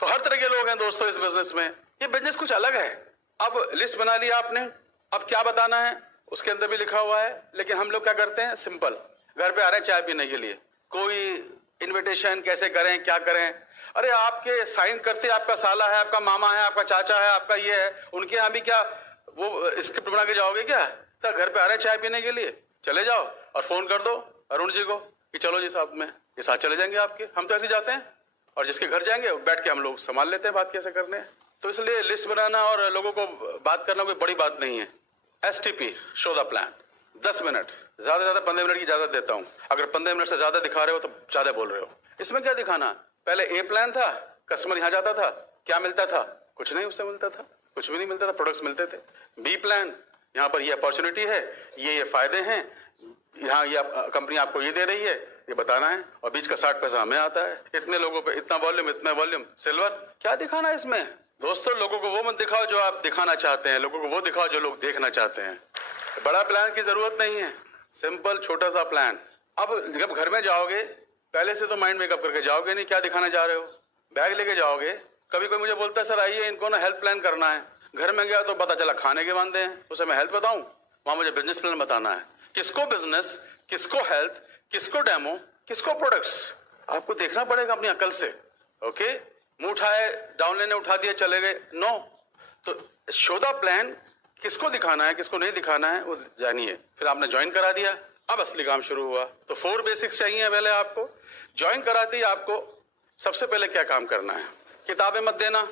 तो हर तरह के लोग हैं दोस्तों इस बिजनेस में। ये बिजनेस कुछ अलग है। अब लिस्ट बना लिया आपने, अब क्या बताना है उसके अंदर भी लिखा हुआ है। लेकिन हम लोग क्या करते हैं, सिंपल, घर पे आ रहे हैं चाय पीने के लिए, कोई इनविटेशन कैसे करें क्या करें। अरे आपके साइन करते आपका साला है, आपका मामा है, आपका चाचा है, आपका ये है, उनके यहाँ भी क्या वो स्क्रिप्ट बना के जाओगे क्या। तो घर पे आ रहे हैं चाय पीने के लिए, चले जाओ और फोन कर दो अरुण जी को कि चलो जी साथ में, ये साथ चले जाएंगे आपके। हम तो ऐसे जाते हैं और जिसके घर जाएंगे बैठ के हम लोग संभाल लेते हैं बात कैसे करने हैं। तो इसलिए लिस्ट बनाना और लोगों को बात करना कोई बड़ी बात नहीं है। STP, show the plan, 10 minute, ज्यादा 15 मिनट की इजाजत देता हूं। अगर 15 मिनट से ज्यादा दिखा रहे हो तो ज्यादा बोल रहे हो। इसमें क्या दिखाना, पहले A प्लान था, कस्टमर यहाँ जाता था, क्या मिलता था, कुछ नहीं उससे मिलता था, कुछ भी नहीं मिलता था, प्रोडक्ट्स मिलते थे। B प्लान, यहाँ पर ये अपॉर्चुनिटी है, ये फायदे हैं, यहाँ ये कंपनी आपको ये दे रही है, ये बताना है, और बीच का 60 पैसा हमें आता है। इतने लोगों पे इतना वॉल्यूम, इतना वॉल्यूम, सिल्वर, क्या दिखाना है इसमें दोस्तों। लोगों को वो मत दिखाओ जो आप दिखाना चाहते हैं, लोगों को वो दिखाओ जो लोग देखना चाहते हैं। बड़ा प्लान की जरूरत नहीं है, सिंपल छोटा सा प्लान। अब जब घर में जाओगे पहले से तो माइंड मेकअप करके जाओगे नहीं क्या दिखाना चाह रहे हो, बैग लेके जाओगे। कभी कोई मुझे बोलता है सर आइए इनको ना हेल्थ प्लान करना है, घर में गया तो पता चला खाने के वादे हैं, उसे मैं हेल्थ बताऊं, वहां मुझे बिजनेस प्लान बताना है। किसको बिजनेस, किसको हेल्थ, किसको डेमो, किसको प्रोडक्ट्स, आपको देखना पड़ेगा अपनी अकल से। ओके, मुंह उठाए, डाउन लेने उठा दिए चले गए, नो। तो शो द प्लान, किसको दिखाना है किसको नहीं दिखाना है वो जानिए। फिर आपने ज्वाइन करा दिया, अब असली काम शुरू हुआ। तो 4 बेसिक्स चाहिए पहले आपको। ज्वाइन कराते ही आपको सबसे पहले क्या काम करना है, किताबें मत देना,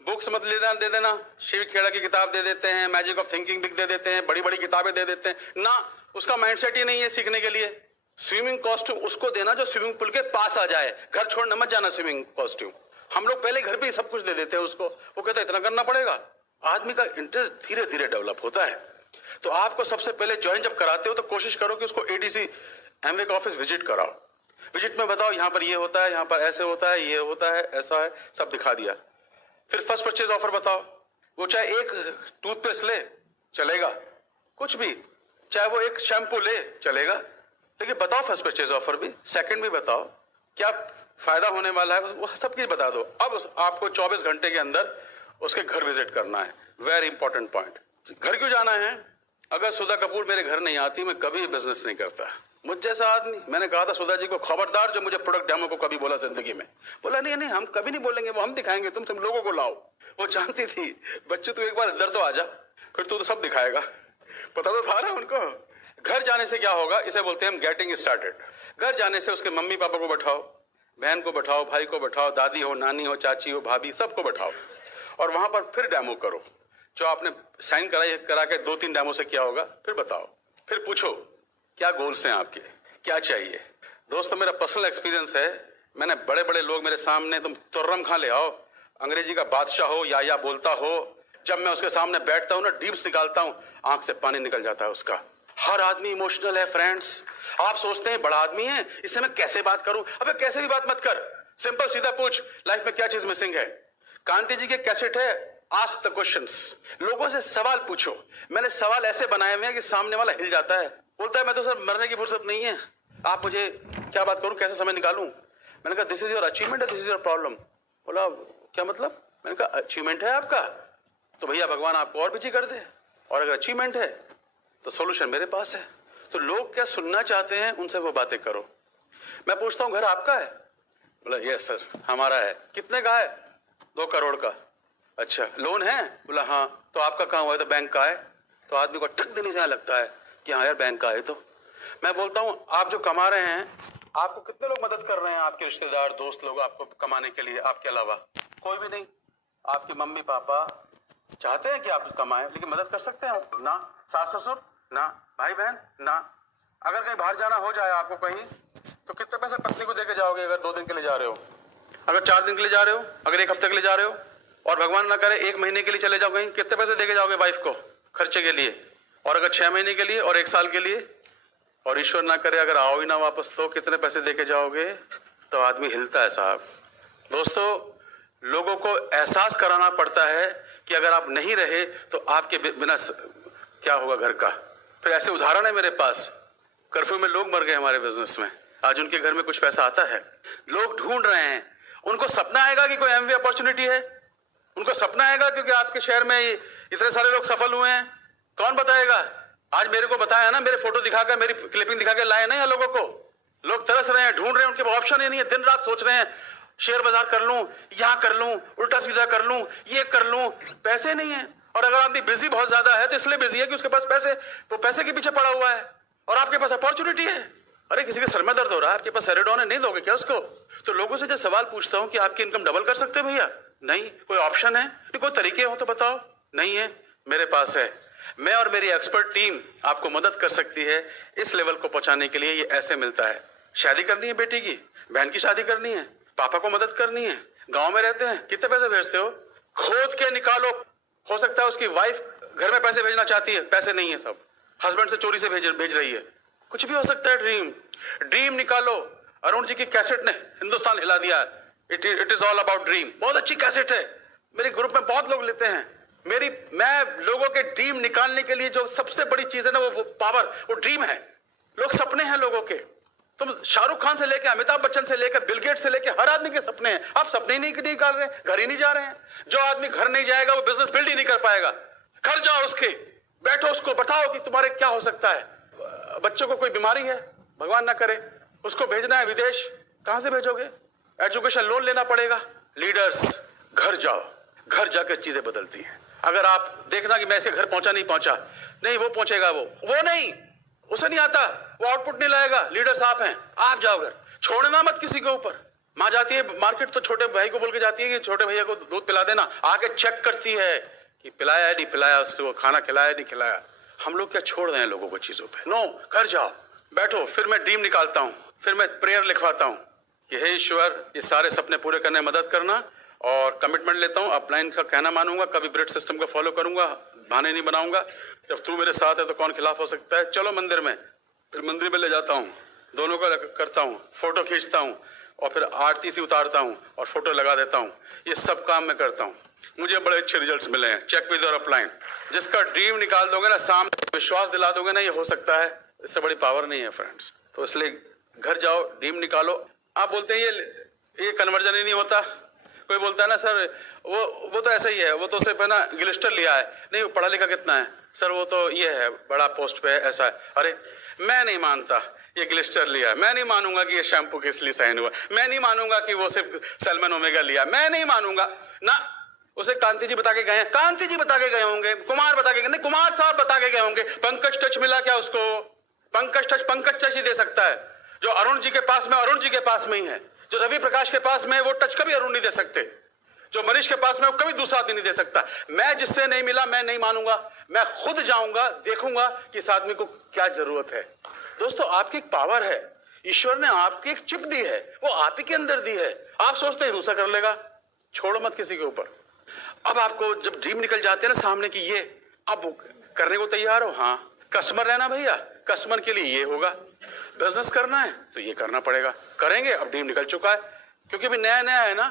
बुक्स मत दे देना। शिव खेड़ा की किताब दे देते हैं, मैजिक ऑफ थिंकिंग बुक दे देते हैं, बड़ी बड़ी किताबें दे देते हैं ना, उसका माइंडसेट ही नहीं है सीखने के लिए। स्विमिंग कॉस्ट्यूम उसको देना जो स्विमिंग पूल के पास आ जाए, घर छोड़ना मत जाना स्विमिंग कॉस्ट्यूम। हम लोग पहले घर पे ही सब कुछ दे देते हैं उसको, वो कहता है इतना करना पड़ेगा। आदमी का इंटरेस्ट धीरे धीरे डेवलप होता है। तो आपको सबसे पहले ज्वाइन जब कराते हो तो कोशिश करो कि उसको ADC एमवे का ऑफिस विजिट कराओ। विजिट में बताओ यहाँ पर ये होता है, यहाँ पर ऐसे होता है, ये होता है, ऐसा है, सब दिखा दिया। फिर फर्स्ट परचेज ऑफर बताओ, वो चाहे एक टूथपेस्ट ले चलेगा, कुछ भी, चाहे वो एक शैम्पू ले चलेगा, लेकिन बताओ फर्स्ट परचेज ऑफर भी, सेकंड भी बताओ, क्या फायदा होने वाला है वो सब चीज बता दो। अब आपको 24 घंटे के अंदर उसके घर विजिट करना है। Very important point. घर क्यों जाना है, अगर सुधा कपूर मेरे घर नहीं आती मैं कभी बिजनेस नहीं करता। मुझ जैसा आदमी, मैंने कहा था सुधा जी को खबरदार जो मुझे प्रोडक्ट डेमो को कभी बोला जिंदगी में, बोला नहीं हम कभी नहीं बोलेंगे, वो हम दिखाएंगे, तुम सब लोगों को लाओ। वो जानती थी बच्चे तू एक बार इधर तो आ जा, फिर तू तो सब दिखाएगा, पता तो था ना उनको। घर जाने से क्या होगा, इसे बोलते हैं हम गेटिंग स्टार्टेड। घर जाने से उसके मम्मी पापा को बैठाओ, बहन को बैठाओ, भाई को बैठाओ, दादी हो, नानी हो, चाची हो, भाभी, सबको बैठाओ और वहां पर फिर डेमो करो। जो आपने साइन करा के 2-3 डेमो से क्या होगा फिर बताओ। फिर पूछो क्या गोल्स हैं आपके, क्या चाहिए। दोस्तों मेरा पर्सनल एक्सपीरियंस है, मैंने बड़े बड़े लोग मेरे सामने, तुम तुर्रम खा ले आओ, अंग्रेजी का बादशाह हो या बोलता हो, जब मैं उसके सामने बैठता हूं ना, ड्रीम्स निकालता हूं, आंख से पानी निकल जाता है उसका। हर आदमी इमोशनल है फ्रेंड्स। आप सोचते हैं बड़ा आदमी है, इससे मैं कैसे बात करूं? अबे कैसे भी बात मत कर, सिंपल सीधा पूछ, लाइफ में क्या चीज मिसिंग है। कांति जी के कैसेट है, आस्क द क्वेश्चंस, लोगों से सवाल पूछो। मैंने सवाल ऐसे बनाए हुए हैं कि सामने वाला हिल जाता है, बोलता है मैं तो सर मरने की फुर्सत नहीं है, आप मुझे क्या बात करूं, कैसे समय निकालूं। मैंने कहा this is your achievement, this is your problem. बोला क्या मतलब? मैंने कहा अचीवमेंट है आपका तो भैया भगवान आपको और बिजी कर दे, और अगर अचीवमेंट है तो सॉल्यूशन मेरे पास है। तो लोग क्या सुनना चाहते हैं उनसे वो बातें करो। मैं पूछता हूं घर आपका है? बोला यस सर हमारा है। कितने का है? 2 करोड़ का। अच्छा लोन है? बोला हाँ। तो आपका कहाँ हुआ है? तो बैंक का है। तो आदमी को ठक देने से लगता है कि हाँ यार बैंक का है। तो मैं बोलता हूं आप जो कमा रहे हैं, आपको कितने लोग मदद कर रहे हैं? आपके रिश्तेदार दोस्त लोग आपको कमाने के लिए, आपके अलावा कोई भी नहीं। आपकी मम्मी पापा चाहते हैं कि आप कमाएं, लेकिन मदद कर सकते हैं आप? ना। सास ससुर? ना। भाई बहन? ना। अगर कहीं बाहर जाना हो जाए आपको कहीं, तो कितने पैसे पत्नी को देके जाओगे? अगर 2 दिन के लिए जा रहे हो, अगर 4 दिन के लिए जा रहे हो, अगर 1 हफ्ते के लिए जा रहे हो, और भगवान ना करे 1 महीने के लिए चले जाओ कहीं, कितने पैसे देके जाओगे वाइफ को खर्चे के लिए? और अगर 6 महीने के लिए और 1 साल के लिए, और ईश्वर ना करे अगर आओ ही ना वापस, तो कितने पैसे देके जाओगे? तो आदमी हिलता है साहब। दोस्तों लोगों को एहसास कराना पड़ता है कि अगर आप नहीं रहे तो आपके बिना क्या होगा घर का। फिर ऐसे उदाहरण है मेरे पास, कर्फ्यू में लोग मर गए हमारे बिजनेस में, आज उनके घर में कुछ पैसा आता है। लोग ढूंढ रहे हैं, उनको सपना आएगा कि कोई एमवी अपॉर्चुनिटी है, उनको सपना आएगा क्योंकि आपके शहर में इतने सारे लोग सफल हुए हैं। कौन बताएगा? आज मेरे को बताया ना, मेरे फोटो दिखाकर, मेरी क्लिपिंग दिखाकर लाए ना लोगों को। लोग तरस रहे हैं, ढूंढ रहे हैं, उनके पास ऑप्शन ही नहीं है। दिन रात सोच रहे हैं शेयर बाजार कर लूं, यहां कर लूं, उल्टा सीधा कर लूं, ये कर लूं, पैसे नहीं है। और अगर आदमी बिजी बहुत ज्यादा है तो इसलिए बिजी है कि उसके पास पैसे, वो पैसे के पीछे पड़ा हुआ है, और आपके पास अपॉर्चुनिटी है। अरे किसी के सर में दर्द हो रहा है, आपके पास सेरेडोन है, नहीं दोगे क्या उसको? तो लोगों से जब सवाल पूछता हूं कि आपकी इनकम डबल कर सकते हो भैया, नहीं। कोई ऑप्शन है? कोई तरीके हो तो बताओ, नहीं है। मेरे पास है, मैं और मेरी एक्सपर्ट टीम आपको मदद कर सकती है इस लेवल को पहुंचाने के लिए। ये ऐसे मिलता है। शादी करनी है बेटी की, बहन की शादी करनी है, पापा को मदद करनी है, गांव में रहते हैं, कितने पैसे भेजते हो? खोद के निकालो। हो सकता है उसकी वाइफ घर में पैसे भेजना चाहती है, पैसे नहीं है, सब हस्बैंड से चोरी से भेज रही है, कुछ भी हो सकता है। ड्रीम निकालो। अरुण जी की कैसेट ने हिंदुस्तान हिला दिया है, it is all about dream. बहुत अच्छी कैसेट है, मेरे ग्रुप में बहुत लोग लेते हैं। मैं लोगों के ड्रीम निकालने के लिए जो सबसे बड़ी चीज है ना, वो पावर, वो ड्रीम है। लोग सपने हैं लोगों के। तुम शाहरुख खान से लेकर अमिताभ बच्चन से लेकर बिल गेट्स से लेकर हर आदमी के सपने हैं। आप सपने ही नहीं निकाल रहे, घर ही नहीं जा रहे हैं। जो आदमी घर नहीं जाएगा वो बिजनेस बिल्ड ही नहीं कर पाएगा। घर जाओ उसके, बैठो, उसको बताओ कि तुम्हारे क्या हो सकता है। बच्चों को कोई बीमारी है, भगवान ना करे, उसको भेजना है विदेश, कहां से भेजोगे? एजुकेशन लोन लेना पड़ेगा। लीडर्स, घर जाओ, घर जाकर चीजें बदलती हैं। अगर आप देखना कि मैं इसके घर पहुंचा नहीं पहुंचा, नहीं वो पहुंचेगा, वो नहीं, उसे नहीं आता, वो आउटपुट नहीं लाएगा। लीडर्स आप हैं, आप जाओ घर, छोड़ना मत किसी के ऊपर। माँ जाती है मार्केट तो छोटे भाई को बोल के जाती है कि छोटे भैया को दूध पिला देना, आके चेक करती है कि पिलाया है नहीं पिलाया, उसको खाना खिलाया नहीं खिलाया। हम लोग क्या छोड़ रहे हैं लोगों को चीजों पे? नो, घर जाओ, बैठो। फिर मैं ड्रीम निकालता हूँ, फिर मैं प्रेयर लिखवाता हूँ कि हे ईश्वर ये सारे सपने पूरे करने में मदद करना, और कमिटमेंट लेता हूँ, अपलाइन का कहना मानूंगा, कभी ब्रिट सिस्टम को फॉलो करूंगा, बहाने नहीं बनाऊंगा। जब तू मेरे साथ है तो कौन खिलाफ हो सकता है? चलो मंदिर में, फिर मंदिर में ले जाता हूँ, दोनों का करता हूँ, फोटो खींचता हूँ, और फिर आरती सी उतारता हूँ और फोटो लगा देता हूँ। ये सब काम मैं करता हूँ, मुझे बड़े अच्छे रिजल्ट्स मिले हैं। Check with your upline. जिसका ड्रीम निकाल दोगे ना, सामने विश्वास दिला दोगे ना, ये हो सकता है, इससे बड़ी पावर नहीं है फ्रेंड्स। तो इसलिए घर जाओ, ड्रीम निकालो। आप बोलते हैं ये कन्वर्जन ही नहीं होता। कोई बोलता है ना सर वो तो ऐसा ही है, वो तो सिर्फ है ना ग्लिस्टर लिया है, नहीं वो पढ़ा लिखा कितना है सर, वो तो ये है बड़ा पोस्ट पे है, ऐसा है। अरे मैं नहीं मानता ये ग्लिस्टर लिया है, मैं नहीं मानूंगा कि ये शैम्पू किस लिए साइन हुआ, मैं नहीं मानूंगा कि वो सिर्फ सैल्मन ओमेगा लिया, मैं नहीं मानूंगा ना। उसे कांति जी बता के गए हैं, कांति जी बता के गए होंगे, कुमार बता के गए, नहीं कुमार साहब बता के गए होंगे। पंकज टच मिला क्या उसको? पंकज टच ही दे सकता है। जो अरुण जी के पास में, अरुण जी के पास में ही है। जो रवि प्रकाश के पास में, वो टच कभी अरुण नहीं दे सकते। जो मनीष के पास में, वो कभी दूसरा आदमी नहीं दे सकता। मैं जिससे नहीं मिला मैं नहीं मानूंगा, मैं खुद जाऊंगा, देखूंगा कि इस आदमी को क्या जरूरत है। दोस्तों आपकी एक पावर है, ईश्वर ने आपकी एक चिप दी है, वो आप ही के अंदर दी है। आप सोचते हैं दूसरा कर लेगा, छोड़ो मत किसी के ऊपर। अब आपको जब ड्रीम निकल जाते हैं ना सामने की, ये अब करने को तैयार हो। हाँ, कस्टमर रहना भैया, कस्टमर के लिए ये होगा। बिजनेस करना है तो ये करना पड़ेगा, करेंगे। अब ड्रीम निकल चुका है, क्योंकि अभी नया नया है ना,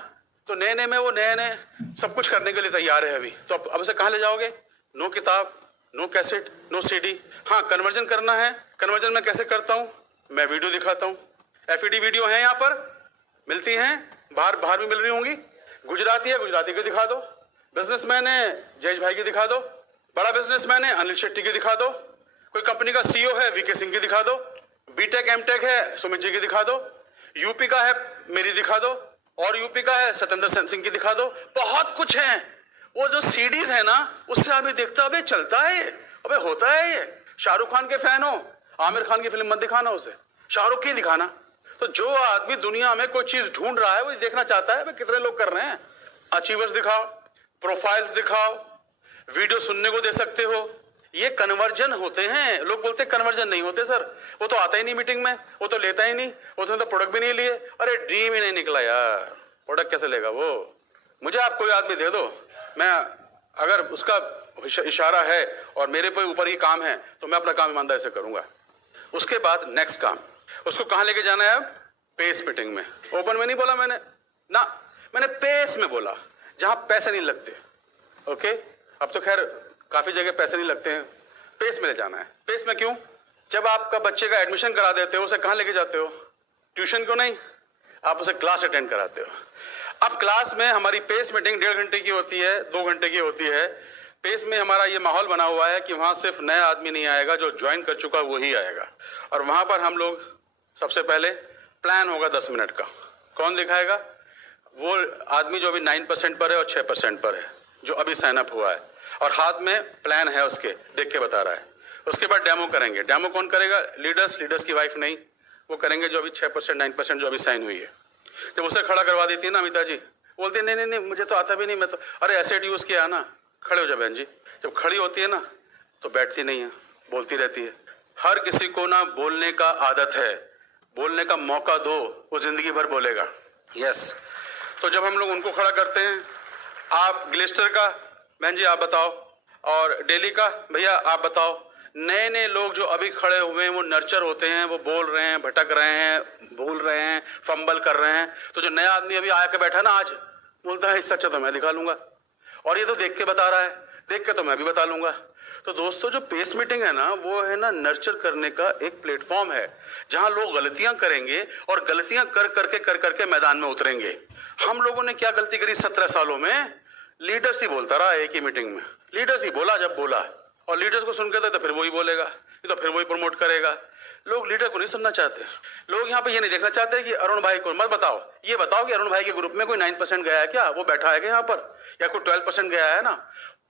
तो नए नए में वो नए नए सब कुछ करने के लिए तैयार है अभी। तो अब इसे कहाँ ले जाओगे? नो किताब, नो कैसेट, नो सीडी। हाँ, कन्वर्जन करना है। कन्वर्जन मैं कैसे करता हूँ? मैं वीडियो दिखाता हूँ। एफईडी वीडियो है यहाँ पर, मिलती हैं, बाहर भी मिल रही होंगी। गुजराती है, गुजराती की दिखा दो। बिजनेसमैन है, जयेश भाई की दिखा दो। बड़ा बिजनेसमैन है, अनिल शेट्टी की दिखा दो। कोई कंपनी का सीईओ है, वीके सिंह की दिखा दो। बीटेक एमटेक है, सुमित जी की दिखा दो। यूपी का है, मेरी दिखा दो। और यूपी का है, सत्येंद्र सिंह की दिखा दो। बहुत कुछ है। वो जो सीडीज है ना, उससे आदमी देखता है, चलता है ये, अबे होता है ये। शाहरुख खान के फैन हो, आमिर खान की फिल्म मत दिखाना उसे, शाहरुख की दिखाना। तो जो आदमी दुनिया में कोई चीज ढूंढ रहा है, वो देखना चाहता है कितने लोग कर रहे हैं। अचीवर्स दिखाओ, प्रोफाइल्स दिखाओ, वीडियो सुनने को दे सकते हो। ये कन्वर्जन होते हैं। लोग बोलते कन्वर्जन नहीं होते सर, वो तो आता ही नहीं मीटिंग में, वो तो लेता ही नहीं, उसने तो प्रोडक्ट भी नहीं लिए। अरे ड्रीम ही नहीं निकला यार, प्रोडक्ट कैसे लेगा वो? मुझे आप कोई आदमी दे दो, मैं अगर उसका इशारा है और मेरे पे ऊपर ही काम है तो मैं अपना काम ईमानदारी से करूंगा। उसके बाद नेक्स्ट काम, उसको कहां लेके जाना है? अब पेस मीटिंग में। ओपन में नहीं बोला मैंने ना, मैंने पेस में बोला, जहां पैसे नहीं लगते। ओके, अब तो खैर काफी जगह पैसे नहीं लगते हैं। पेस में ले जाना है। पेस में क्यों? जब आपका बच्चे का एडमिशन करा देते हो, उसे कहां लेके जाते हो? ट्यूशन को नहीं, आप उसे क्लास अटेंड कराते हो। अब क्लास में हमारी पेस मीटिंग 1.5 घंटे की होती है, 2 घंटे की होती है। पेस में हमारा ये माहौल बना हुआ है कि वहां सिर्फ नया आदमी नहीं आएगा, जो ज्वाइन कर चुका वही आएगा। और वहां पर हम लोग सबसे पहले प्लान होगा 10 मिनट का। कौन दिखाएगा? वो आदमी जो अभी 9% पर है और 6% पर है, जो अभी साइन अप हुआ है और हाथ में प्लान है उसके, देख के बता रहा है। उसके बाद डेमो करेंगे। डेमो कौन करेगा? लीडर्स की वाइफ नहीं, वो करेंगे जो अभी 6% 9% जो अभी साइन हुई है। जब उसे खड़ा करवा देती है ना अमिता जी, बोलती है नहीं मुझे तो आता भी नहीं, मैं तो अरे एसेट यूज किया ना। खड़े हो जाओ बहन जी। जब खड़ी होती है ना तो बैठती नहीं है, बोलती रहती है। हर किसी को ना बोलने का आदत है, बोलने का मौका दो, वो जिंदगी भर बोलेगा। यस, तो जब हम लोग उनको खड़ा करते हैं, आप ग्लिस्टर का बहन जी आप बताओ, और डेली का भैया आप बताओ। नए नए लोग जो अभी खड़े हुए हैं वो नर्चर होते हैं, वो बोल रहे हैं, भटक रहे हैं, भूल रहे हैं, फंबल कर रहे हैं। तो जो नया आदमी अभी आके बैठा ना, आज बोलता है इससे अच्छा तो मैं दिखा लूंगा, और ये तो देख के बता रहा है, देख के तो मैं भी बता लूंगा। तो दोस्तों, जो पेस मीटिंग है ना, वो है ना नर्चर करने का एक प्लेटफॉर्म है, जहां लोग गलतियां करेंगे और गलतियां कर करके मैदान में उतरेंगे। हम लोगों ने क्या गलती करी 17 सालों में? लीडर्स ही बोलता रहा एक ही मीटिंग में, लीडर्स ही बोला जब बोला, और लीडर्स को सुन के तो फिर वही बोलेगा, तो फिर वही प्रमोट करेगा। लोग लीडर को नहीं सुनना चाहते। लोग यहाँ पे ये नहीं देखना चाहते कि अरुण भाई को मत बताओ, ये बताओ कि अरुण भाई के ग्रुप में कोई 9% गया है क्या, वो बैठा है क्या यहाँ पर, या कोई 12% गया है ना,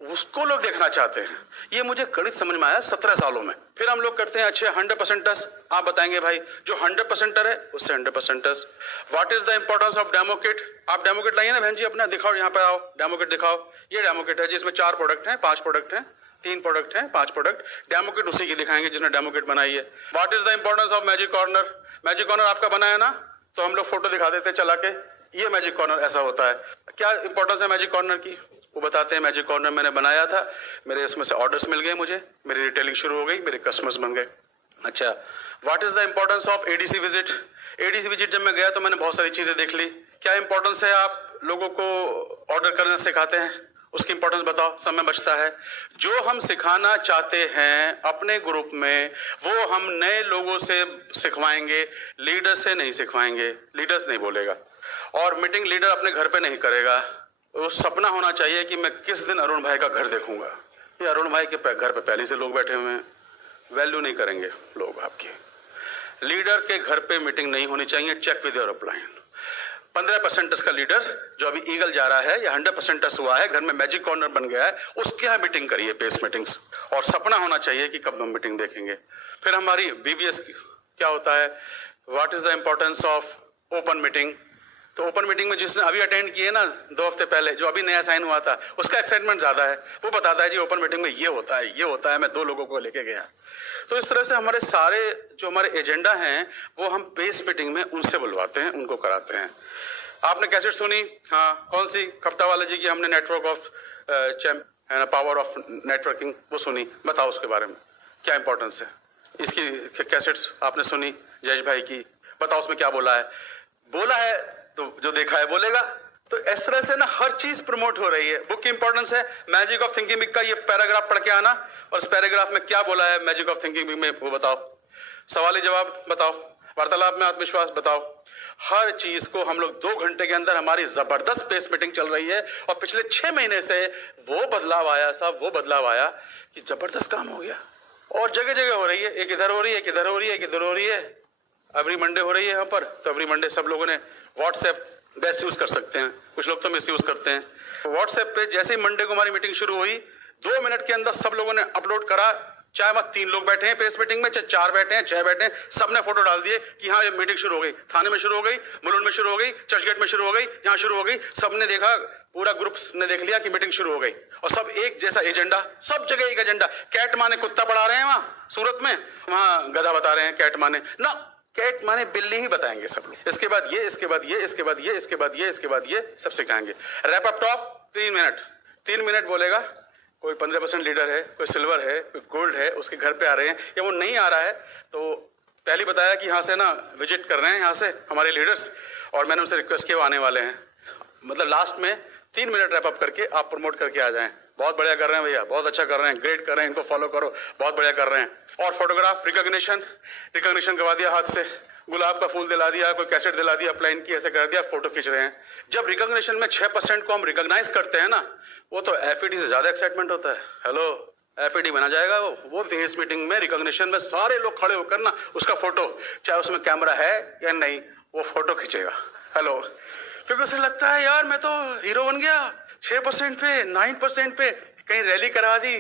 उसको लोग देखना चाहते हैं। ये मुझे गणित समझ में आया 17 सालों में। फिर हम लोग करते हैं अच्छे 100% टेस्ट। आप बताएंगे भाई, जो 100% है उससे 100% test. What is the importance of demo kit? आप डेमो किट लाइए ना बहन जी अपना, दिखाओ यहाँ पे आओ, डेमो किट दिखाओ। ये डेमो किट है जिसमें 4 प्रोडक्ट हैं, 5 प्रोडक्ट हैं, 3 प्रोडक्ट हैं, 5 प्रोडक्ट। डेमो किट उसी की दिखाएंगे जिसने डेमो किट बनाई है। What is the importance of magic corner? Magic corner आपका बनाया ना, तो हम लोग फोटो दिखा देते हैं चला के, ये मैजिक कॉर्नर ऐसा होता है। क्या इंपॉर्टेंस है मैजिक कॉर्नर की? वो बताते हैं मैजिक कॉर्नर मैंने बनाया था, मेरे इसमें से ऑर्डर्स मिल गए, मुझे मेरी रिटेलिंग शुरू हो गई, मेरे कस्टमर्स बन गए। अच्छा, what is the importance of ADC visit? ADC visit जब मैं गया तो मैंने बहुत सारी चीजें देख ली। क्या इंपॉर्टेंस है? आप लोगों को ऑर्डर करना सिखाते हैं, उसकी इंपॉर्टेंस बताओ, समय बचता है। जो हम सिखाना चाहते हैं अपने ग्रुप में, वो हम नए लोगों से सिखवाएंगे, लीडर से नहीं सिखवाएंगे। लीडर्स नहीं बोलेगा, और मीटिंग लीडर अपने घर पे नहीं करेगा। वो सपना होना चाहिए कि मैं किस दिन अरुण भाई का घर देखूंगा। ये अरुण भाई के घर पे पहले से लोग बैठे हुए हैं, वैल्यू नहीं करेंगे लोग आपकी। लीडर के घर पे मीटिंग नहीं होनी चाहिए। Check with your upline. 15% का लीडर जो अभी ईगल जा रहा है, या 100% हुआ है, घर में मैजिक कॉर्नर बन गया है, उसके यहाँ मीटिंग करिए, पेस मीटिंग्स। और सपना होना चाहिए कि कब हम मीटिंग देखेंगे। फिर हमारी बीबीएस क्या होता है? What is the importance of open meeting? तो ओपन मीटिंग में जिसने अभी अटेंड किए ना 2 हफ्ते पहले, जो अभी नया साइन हुआ था, उसका एक्साइटमेंट ज्यादा है। वो बताता है जी ओपन मीटिंग में ये होता है, ये होता है, मैं 2 लोगों को लेके गया। तो इस तरह से हमारे सारे जो हमारे एजेंडा हैं वो हम पेस मीटिंग में उनसे बुलवाते हैं, उनको कराते हैं। आपने कैसेट सुनी? हाँ, कौन सी? कप्ता वाला जी की हमने network of power of networking, वो सुनी। बताओ उसके बारे में क्या इंपॉर्टेंस है। इसकी कैसेट्स आपने सुनी जयेश भाई की, बताओ उसमें क्या बोला है। बोला है तो जो देखा है बोलेगा। तो इस तरह से ना हर चीज प्रमोट हो रही है। बुक की इंपॉर्टेंस है, मैजिक ऑफ थिंकिंग बिग का ये पैराग्राफ पढ़ के आना और इस पैराग्राफ में क्या बोला है मैजिक ऑफ थिंकिंग बिग में वो बताओ। सवाल जवाब बताओ, वार्तालाप में आत्मविश्वास बताओ। हर चीज को हम लोग 2 घंटे के अंदर, हमारी जबरदस्त पेस मीटिंग चल रही है और पिछले 6 महीने से वो बदलाव आया साहब, वो बदलाव आया कि जबरदस्त काम हो गया। और जगह जगह हो रही है, एक इधर हो रही है, एक इधर हो रही है, एक इधर हो रही है। एवरी मंडे हो रही है यहाँ पर। तो एवरी मंडे सब लोगों ने व्हाट्सएप बेस्ट यूज कर सकते हैं, कुछ लोग तो मिस यूज करते हैं। व्हाट्सएप पे जैसे ही मंडे को हमारी मीटिंग शुरू हुई, 2 मिनट के अंदर सब लोगों ने अपलोड करा। चाहे वहां 3 लोग बैठे हैं पेस मीटिंग में, चाहे 4 बैठे हैं, 6 बैठे हैं, सबने फोटो डाल दिए कि हाँ ये मीटिंग शुरू हो गई। थाने में शुरू हो गई, मुलुंड में शुरू हो गई, चर्चगेट में शुरू हो गई, यहाँ शुरू हो गई। सबने देखा, पूरा ग्रुप ने देख लिया कि मीटिंग शुरू हो गई और सब एक जैसा एजेंडा, सब जगह एक एजेंडा। कैट माने कुत्ता पढ़ा रहे हैं वहां सूरत में, वहां गधा बता रहे हैं कैट माने ना, कैट माने बिल्ली ही बताएंगे सब लोग। इसके बाद ये, इसके बाद ये, इसके बाद ये, इसके बाद ये, इसके बाद ये, सब सिखाएंगे। रैप अप टॉप 3 मिनट बोलेगा। कोई 15% लीडर है, कोई सिल्वर है, कोई गोल्ड है, उसके घर पे आ रहे हैं या वो नहीं आ रहा है तो पहले बताया कि यहाँ से ना विजिट कर रहे हैं यहाँ से हमारे लीडर्स, और मैंने उनसे रिक्वेस्ट किया वो आने वाले हैं। मतलब लास्ट में 3 मिनट रैप अप करके आप प्रमोट करके आ जाएं। बहुत बढ़िया कर रहे हैं भैया, बहुत अच्छा कर रहे हैं, ग्रेट कर रहे हैं, इनको फॉलो करो, बहुत बढ़िया कर रहे हैं। और फोटोग्राफ रिकॉग्निशन करवा दिया, हाथ से गुलाब का फूल दिला दिया, कोई कैसेट दिला दिया, अपलाइन की ऐसे कर दिया, फोटो खींच रहे हैं। जब रिकॉग्निशन में 6% को हम रिकॉग्नाइज करते हैं ना, वो तो एफईडी से ज्यादा एक्साइटमेंट होता है। हेलो, एफईडी बना जाएगा वो फेस मीटिंग में, रिकॉग्निशन में सारे लोग खड़े होकर ना उसका फोटो, चाहे उसमें कैमरा है या नहीं, वो फोटो खींचेगा। हेलो, क्योंकि उसे लगता है यार मैं तो हीरो बन गया, 6% पे, 9% पे कहीं रैली करा दी।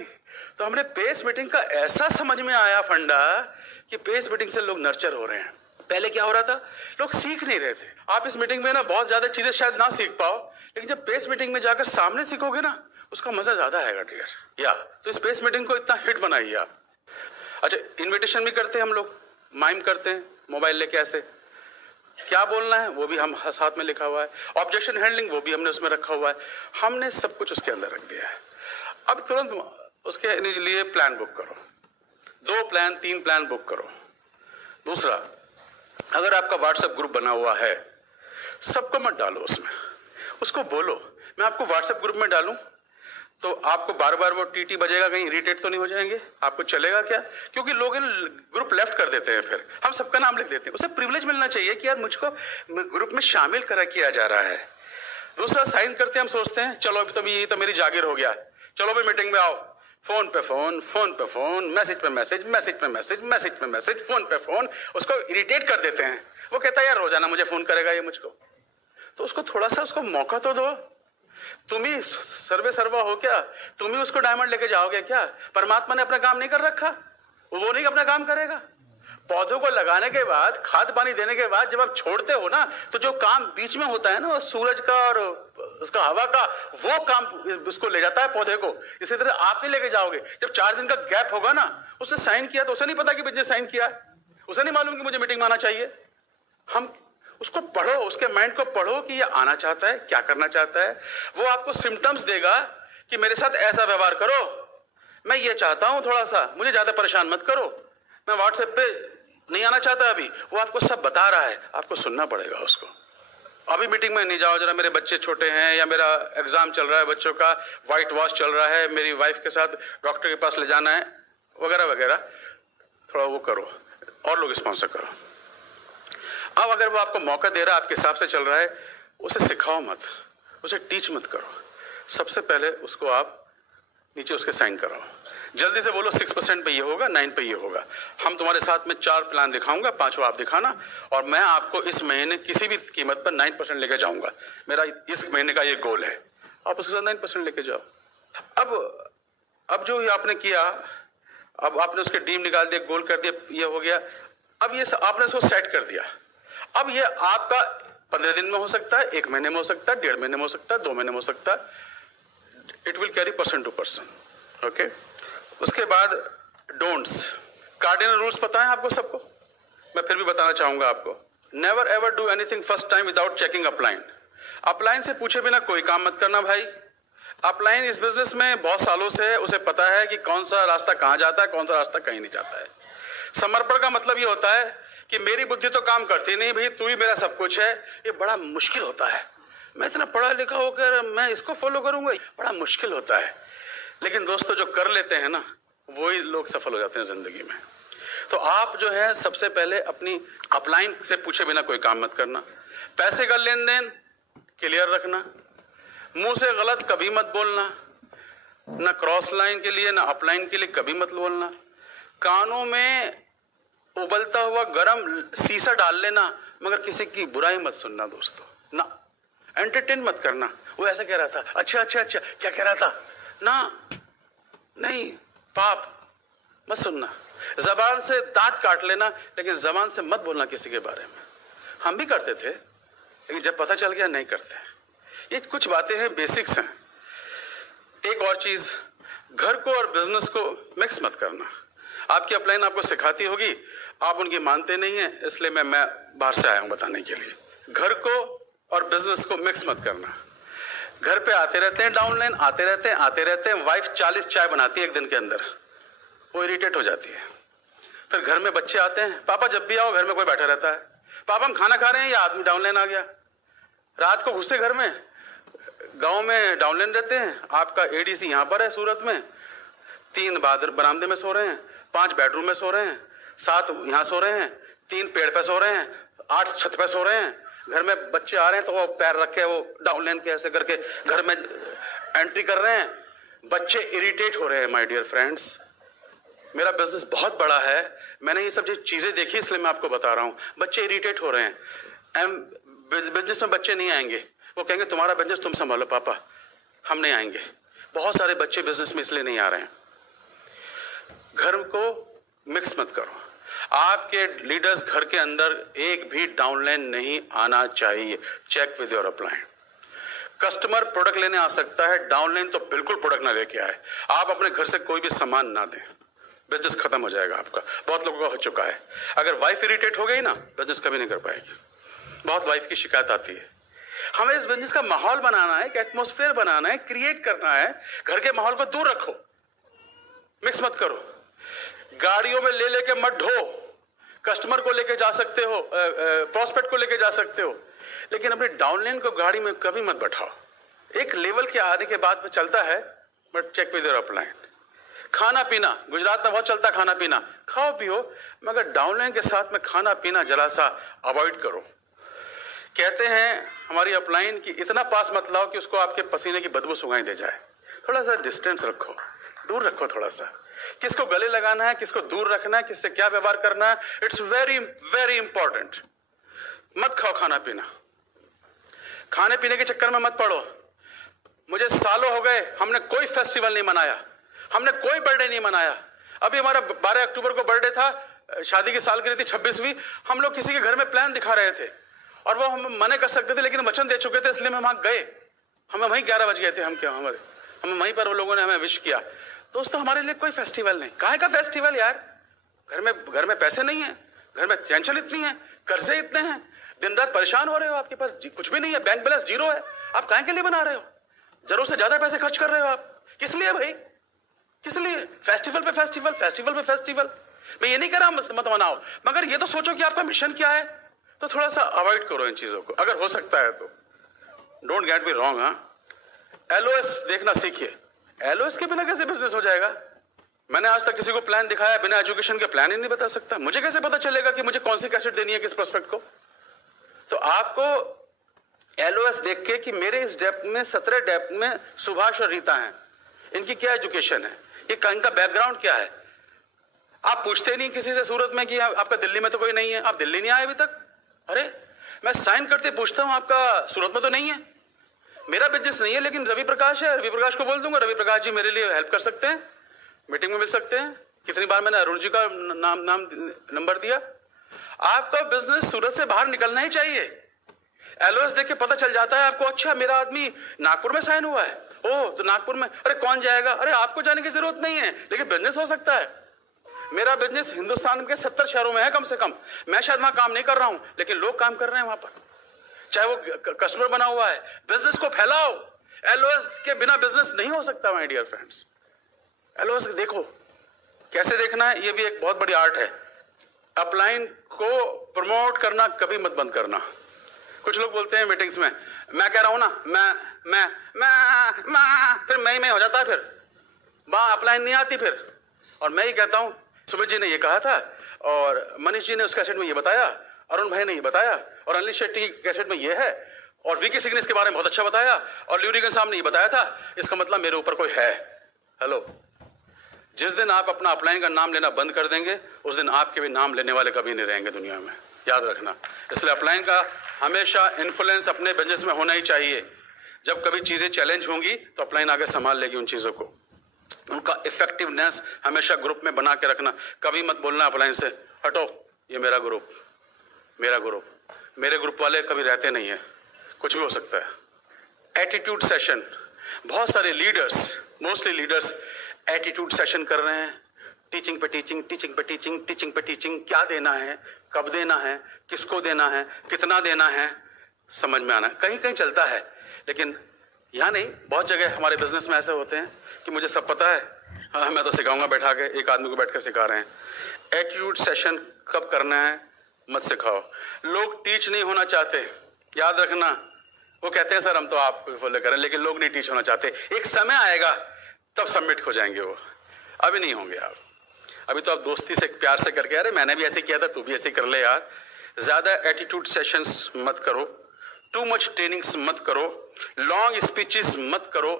तो हमने पेस मीटिंग का ऐसा समझ में आया फंडा कि पेस मीटिंग से लोग नर्चर हो रहे हैं। पहले क्या हो रहा था, लोग सीख नहीं रहे थे। आप इस मीटिंग में ना बहुत ज्यादा चीजें शायद ना सीख पाओ, लेकिन जब पेस मीटिंग में जाकर सामने सीखोगे ना, उसका मजा ज्यादा आएगा डियर। या तो इस पेस मीटिंग को इतना हिट बनाइए आप। अच्छा, इन्विटेशन भी करते हैं हम लोग, माइम करते हैं मोबाइल लेके, ऐसे क्या बोलना है वो भी हम साथ में लिखा हुआ है। ऑब्जेक्शन हैंडलिंग वो भी हमने उसमें रखा हुआ है, हमने सब कुछ उसके अंदर रख दिया है। अब तुरंत उसके लिए प्लान बुक करो, 2 प्लान 3 प्लान बुक करो। दूसरा, अगर आपका व्हाट्सएप ग्रुप बना हुआ है, सबको मत डालो उसमें, उसको बोलो मैं आपको व्हाट्सएप ग्रुप में डालूं तो आपको बार बार वो टीटी बजेगा, कहीं इरिटेट तो नहीं हो जाएंगे, आपको चलेगा क्या? क्योंकि लोग इन ग्रुप लेफ्ट कर देते हैं, फिर हम सबका नाम लिख देते हैं। उसे प्रिविलेज मिलना चाहिए कि यार मुझको ग्रुप में शामिल करा किया जा रहा है। दूसरा, साइन करते हम सोचते हैं चलो अभी तो ये तो मेरी जागीर हो गया, चलो भाई मीटिंग में आओ। फोन पे फोन, फोन पे फोन, मैसेज पे मैसेज, मैसेज पे मैसेज, मैसेज पे मैसेज, फोन पे फोन, उसको इरिटेट कर देते हैं। वो कहता है यार रोजाना मुझे फोन करेगा ये मुझको, तो उसको थोड़ा सा उसको मौका तो दो। तुम ही सर्वे सर्वा हो क्या? तुम ही उसको डायमंड लेके जाओगे क्या? परमात्मा ने अपना काम नहीं कर रखा? वो नहीं अपना काम करेगा? पौधों को लगाने के बाद, खाद पानी देने के बाद जब आप छोड़ते हो ना, तो जो काम बीच में होता है ना, सूरज का और उसका हवा का, वो काम उसको ले जाता है पौधे को। इसी तरह आप नहीं लेके जाओगे। जब 4 दिन का गैप होगा ना, उसने साइन किया तो उसे नहीं पता कि बिजनेस साइन किया है, उसे नहीं मालूम कि मुझे मीटिंग में आना चाहिए। हम उसको पढ़ो, उसके माइंड को पढ़ो कि ये आना चाहता है, क्या करना चाहता है। वो आपको सिम्टम्स देगा कि मेरे साथ ऐसा व्यवहार करो, मैं ये चाहता हूं, थोड़ा सा मुझे ज्यादा परेशान मत करो, मैं व्हाट्सएप पे नहीं आना चाहता अभी। वो आपको सब बता रहा है, आपको सुनना पड़ेगा उसको। अभी मीटिंग में नहीं जाओ, जरा मेरे बच्चे छोटे हैं, या मेरा एग्जाम चल रहा है, बच्चों का व्हाइट वॉश चल रहा है, मेरी वाइफ के साथ डॉक्टर के पास ले जाना है, वगैरह वगैरह। थोड़ा वो करो और लोग स्पॉन्सर करो। अब अगर वो आपको मौका दे रहा है, आपके हिसाब से चल रहा है, उसे सिखाओ मत, उसे टीच मत करो। सबसे पहले उसको आप नीचे उसके साइन कराओ। जल्दी से बोलो 6% पे ये होगा, 9 पे ये होगा। हम तुम्हारे साथ में 4 प्लान दिखाऊंगा, 5वां आप दिखाना, और मैं आपको इस महीने किसी भी कीमत पर 9% लेके जाऊंगा। मेरा इस महीने का ये गोल है, आप उसके साथ 9% लेके जाओ। अब जो आपने किया, अब आपने उसके ड्रीम निकाल दिया, गोल कर दिया, ये हो गया। अब ये आपने उसको सेट कर दिया। अब ये आपका 15 दिन में हो सकता है, 1 महीने में हो सकता है, 1.5 महीने में हो सकता है, 2 महीने में हो सकता है। It will carry person to person. Okay. उसके बाद डोंट्स, कार्डिनल रूल्स पता है आपको सबको, मैं फिर भी बताना चाहूंगा आपको। Never ever do anything first time without checking upline. Upline से पूछे बिना कोई काम मत करना भाई। अपलाइन इस बिजनेस में बहुत सालों से है, उसे पता है कि कौन सा रास्ता कहां जाता है, कौन सा रास्ता कहीं नहीं जाता है। समर्पण का मतलब ये होता है कि मेरी बुद्धि तो काम करती नहीं भाई, तू ही मेरा सब कुछ है। ये बड़ा मुश्किल होता है। मैं इतना पढ़ा लिखा होकर मैं इसको फॉलो करूंगा, बड़ा मुश्किल होता है। लेकिन दोस्तों जो कर लेते हैं ना, वही लोग सफल हो जाते हैं जिंदगी में। तो आप जो है सबसे पहले अपनी अपलाइन से पूछे बिना कोई काम मत करना। पैसे का लेन देन क्लियर रखना। मुंह से गलत कभी मत बोलना, ना क्रॉस लाइन के लिए ना अपलाइन के लिए कभी मत बोलना। कानों में उबलता हुआ गरम शीशा डाल लेना, मगर किसी की बुराई मत सुनना दोस्तों ना। एंटरटेन मत करना, वो ऐसा कह रहा था, अच्छा क्या कह रहा था ना, नहीं, पाप मत सुनना। जबान से दांत काट लेना, लेकिन जबान से मत बोलना किसी के बारे में। हम भी करते थे, लेकिन जब पता चल गया नहीं करते। ये कुछ बातें हैं, बेसिक्स हैं। एक और चीज, घर को और बिजनेस को मिक्स मत करना। आपकी अपलाइन आपको सिखाती होगी, आप उनकी मानते नहीं है, इसलिए मैं बाहर से आया हूं बताने के लिए। घर को और बिजनेस को मिक्स मत करना। घर पे आते रहते हैं डाउनलाइन, आते रहते हैं। वाइफ 40 चाय बनाती है एक दिन के अंदर, वो इरिटेट हो जाती है। फिर घर में बच्चे आते हैं, पापा जब भी आओ घर में कोई बैठा रहता है, पापा हम खाना खा रहे हैं, या आदमी डाउनलाइन आ गया। रात को घुसते घर में, गांव में डाउनलाइन रहते हैं, आपका एडीसी यहां पर है सूरत में, 3 बरामदे में सो रहे हैं, 5 बेडरूम में सो रहे हैं, 7 यहां सो रहे हैं, 3 पेड़ पे सो रहे हैं, 8 छत पे सो रहे हैं। घर में बच्चे आ रहे हैं तो वो पैर रख के वो डाउनलाइन के ऐसे करके घर में एंट्री कर रहे हैं। बच्चे इरिटेट हो रहे हैं माय डियर फ्रेंड्स। मेरा बिजनेस बहुत बड़ा है, मैंने ये सब चीजें देखी, इसलिए मैं आपको बता रहा हूं। बच्चे इरिटेट हो रहे हैं। बिजनेस में बच्चे नहीं आएंगे, वो कहेंगे तुम्हारा बिजनेस तुम संभालो पापा, हम नहीं आएंगे। बहुत सारे बच्चे बिजनेस में इसलिए नहीं आ रहे हैं। घर को मिक्स मत करो। आपके लीडर्स घर के अंदर एक भी डाउनलाइन नहीं आना चाहिए। Check with your upline. Customer product लेने आ सकता है, डाउनलाइन तो बिल्कुल प्रोडक्ट ना लेके आए। आप अपने घर से कोई भी सामान ना दें, बिजनेस खत्म हो जाएगा आपका। बहुत लोगों का हो चुका है। अगर वाइफ इरिटेट हो गई ना, बिजनेस कभी नहीं कर पाएगी। बहुत वाइफ की शिकायत आती है। हमें इस बिजनेस का माहौल बनाना है, एक एटमॉस्फेयर बनाना है, क्रिएट करना है। घर के माहौल को दूर रखो, मिक्स मत करो। गाड़ियों में ले लेके मत ढो। कस्टमर को लेके जा सकते हो, प्रोस्पेक्ट को लेके जा सकते हो, लेकिन अपने डाउनलाइन को गाड़ी में कभी मत बैठाओ। एक लेवल के आने के बाद में चलता है, but check with your upline. खाना पीना, गुजरात में बहुत चलता है खाना पीना, खाओ पियो, मगर डाउनलाइन के साथ में खाना पीना जरा सा अवॉइड करो। कहते हैं हमारी अपलाइन की इतना पास मत लाओ कि उसको आपके पसीने की बदबू सुंघाई दे जाए। थोड़ा सा डिस्टेंस रखो, दूर रखो थोड़ा सा। किसको गले लगाना है, किसको दूर रखना है, किससे क्या व्यवहार करना है, इट्स वेरी वेरी इंपॉर्टेंट। मत खाओ खाना पीना, खाने पीने के चक्कर में मत पड़ो। मुझे सालों हो गए, हमने कोई फेस्टिवल नहीं मनाया, हमने कोई बर्थडे नहीं मनाया। अभी हमारा 12 अक्टूबर को बर्थडे था, शादी की सालगिरह थी 26वीं। हम लोग किसी के घर में प्लान दिखा रहे थे और वो हम मना कर सकते थे, लेकिन वचन दे चुके थे, इसलिए हम वहां गए। हमें वहीं 11 बज गए थे। हम वहीं पर वो लोगों ने हमें विश किया। दोस्तों हमारे लिए कोई फेस्टिवल नहीं। काहे का फेस्टिवल यार? घर में पैसे नहीं है, घर में टेंशन इतनी है, कर्जे इतने हैं, दिन रात परेशान हो रहे हो, आपके पास कुछ भी नहीं है, बैंक बैलेंस 0 है। आप काहे के लिए बना रहे हो? जरूर से ज्यादा पैसे खर्च कर रहे हो आप। किस लिए भाई? किस लिए? फेस्टिवल पे फेस्टिवल, फेस्टिवल पे फेस्टिवल। मैं ये नहीं कह रहा मत मनाओ, मगर ये तो सोचो कि आपका मिशन क्या है। तो थोड़ा सा अवॉइड करो इन चीजों को, अगर हो सकता है तो। Don't get me wrong. हाँ, एलओएस देखना सीखिए। एलओएस के बिना कैसे बिजनेस हो जाएगा? मैंने आज तक किसी को प्लान दिखाया बिना एजुकेशन के प्लान ही नहीं बता सकता। मुझे कैसे पता चलेगा कि मुझे कौन सी कैसेट देनी है किस प्रोस्पेक्ट को? तो आपको एलओएस देख के कि मेरे इस डेप्थ में 17 डेप्थ में सुभाष और रीता हैं, इनकी क्या एजुकेशन है, ये इनका बैकग्राउंड क्या है। आप पूछते नहीं किसी से सूरत में कि आपका दिल्ली में तो कोई नहीं है, आप दिल्ली नहीं आए अभी तक। अरे मैं साइन करते पूछता हूं आपका सूरत में तो नहीं है। मेरा बिजनेस नहीं है, लेकिन रवि प्रकाश है, रवि प्रकाश को बोल दूंगा, रवि प्रकाश जी मेरे लिए हेल्प कर सकते हैं, मीटिंग में मिल सकते हैं। कितनी बार मैंने अरुण जी का नंबर दिया। आपका बिजनेस सूरत से बाहर निकलना ही चाहिए। एलओएस देख के पता चल जाता है आपको, अच्छा मेरा आदमी नागपुर में साइन हुआ है, ओह तो नागपुर में, अरे कौन जाएगा? अरे आपको जाने की जरूरत नहीं है, लेकिन बिजनेस हो सकता है। मेरा बिजनेस हिंदुस्तान के 70 शहरों में है कम से कम। मैं शायद वहां काम नहीं कर रहा हूं, लेकिन लोग काम कर रहे हैं वहां पर, चाहे वो कस्टमर बना हुआ है। बिजनेस को फैलाओ। एलओएस के बिना बिजनेस नहीं हो सकता माय डियर फ्रेंड्स। एलओएस देखो कैसे देखना है, ये भी एक बहुत बड़ी आर्ट है। अपलाइन को प्रमोट करना कभी मत बंद करना। कुछ लोग बोलते हैं मीटिंग्स में, मैं कह रहा हूं ना, मैं फिर मैं हो जाता है, फिर वहां अपलाइन नहीं आती फिर। और मैं ही कहता हूं सुमित जी ने ये कहा था, और मनीष जी ने उस कैसेट में ये बताया, अरुण भाई ने ये बताया, और अनिल शेट्टी की कैसेट में ये है, और वीके सिंह ने इसके बारे में बहुत अच्छा बताया, और ल्यूरिगन साहब ने ये बताया था। इसका मतलब मेरे ऊपर कोई है। हेलो, जिस दिन आप अपना अपलाइन का नाम लेना बंद कर देंगे, उस दिन आपके भी नाम लेने वाले कभी नहीं रहेंगे दुनिया में, याद रखना। इसलिए अपलाइन का हमेशा इन्फ्लुएंस अपने बिजनेस में होना ही चाहिए। जब कभी चीजें चैलेंज होंगी तो अपलाइन आगे संभाल लेगी उन चीजों को। उनका इफेक्टिवनेस हमेशा ग्रुप में बना के रखना। कभी मत बोलना अपलाइन से, हटो ये मेरा ग्रुप, मेरा ग्रुप। मेरे ग्रुप वाले कभी रहते नहीं है, कुछ भी हो सकता है। एटीट्यूड सेशन, बहुत सारे leaders, mostly leaders attitude session कर रहे हैं। टीचिंग पे टीचिंग, टीचिंग पे टीचिंग, टीचिंग पे टीचिंग। क्या देना है, कब देना है, किसको देना है, कितना देना है, समझ में आना। कहीं कहीं चलता है, लेकिन यहाँ नहीं। बहुत जगह हमारे बिजनेस में ऐसे होते हैं कि मुझे सब पता है, हाँ मैं तो सिखाऊंगा बैठा के। एक आदमी को बैठ कर सिखा रहे हैं। एटीट्यूड सेशन कब करना है मत सिखाओ। लोग टीच नहीं होना चाहते, याद रखना। वो कहते हैं सर हम तो आप फॉलो करें, लेकिन लोग नहीं टीच होना चाहते। एक समय आएगा तब सबमिट हो जाएंगे वो, अभी नहीं होंगे आप। अभी तो आप दोस्ती से प्यार से करके, अरे मैंने भी ऐसे किया था, तू भी ऐसे कर ले यार। ज्यादा एटीट्यूड सेशंस मत करो, टू मच ट्रेनिंग्स मत करो, लॉन्ग स्पीचेस मत करो।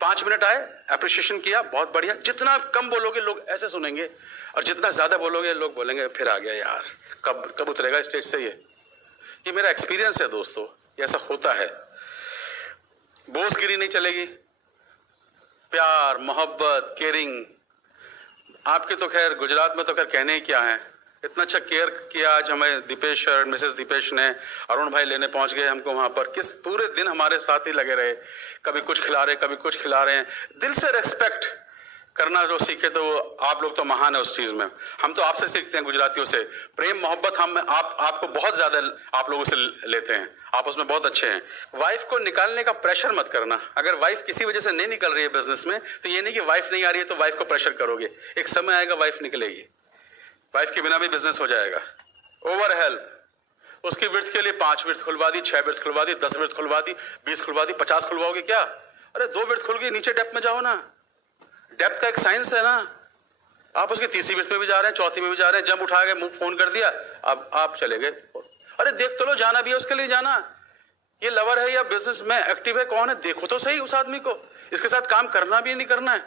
5 मिनट आए, अप्रिशिएशन किया, बहुत बढ़िया। जितना कम बोलोगे लोग ऐसे सुनेंगे, और जितना ज्यादा बोलोगे लोग बोलेंगे फिर आ गया यार, कब उतरेगा स्टेज से। ये मेरा एक्सपीरियंस है दोस्तों, ऐसा होता है। बोसगिरी नहीं चलेगी। प्यार, मोहब्बत, केयरिंग। आपके तो खैर गुजरात में तो खैर कहने ही क्या है। इतना अच्छा केयर किया आज हमें दीपेश और मिसेस दीपेश ने। अरुण भाई लेने पहुंच गए हमको वहां पर, किस पूरे दिन हमारे साथ ही लगे रहे। कभी कुछ खिला रहे, कभी कुछ खिला रहे हैं। दिल से रेस्पेक्ट करना जो सीखे तो वो आप लोग तो महान है उस चीज में। हम तो आपसे सीखते हैं गुजरातियों से। प्रेम मोहब्बत हम आपको बहुत ज्यादा आप लोगों से लेते हैं, आप उसमें बहुत अच्छे हैं। वाइफ को निकालने का प्रेशर मत करना। अगर वाइफ किसी वजह से नहीं निकल रही है बिजनेस में, तो ये नहीं कि वाइफ नहीं आ रही है तो वाइफ को प्रेशर करोगे। एक समय आएगा वाइफ निकलेगी, वाइफ के बिना भी बिजनेस हो जाएगा। ओवर हेल्प, उसकी विर्थ के लिए 5 विर्थ खुलवा दी, 6 विर्थ खुलवा दी, 10 विर्थ खुलवा दी, 20 खुलवा दी, 50 खुलवाओगे क्या? अरे 2 विर्थ खुल गई, नीचे डेप्थ में जाओ ना। डेप्थ का एक साइंस है ना। आप उसके तीसरी विर्थ में भी जा रहे हैं, चौथी में भी जा रहे हैं, जब उठा गए मुंह फोन कर दिया, अब आप चले गए। अरे देख तो लो, जाना भी है उसके लिए जाना। ये लवर है या बिजनेस में एक्टिव है, कौन है, देखो तो सही उस आदमी को। इसके साथ काम करना भी नहीं करना है।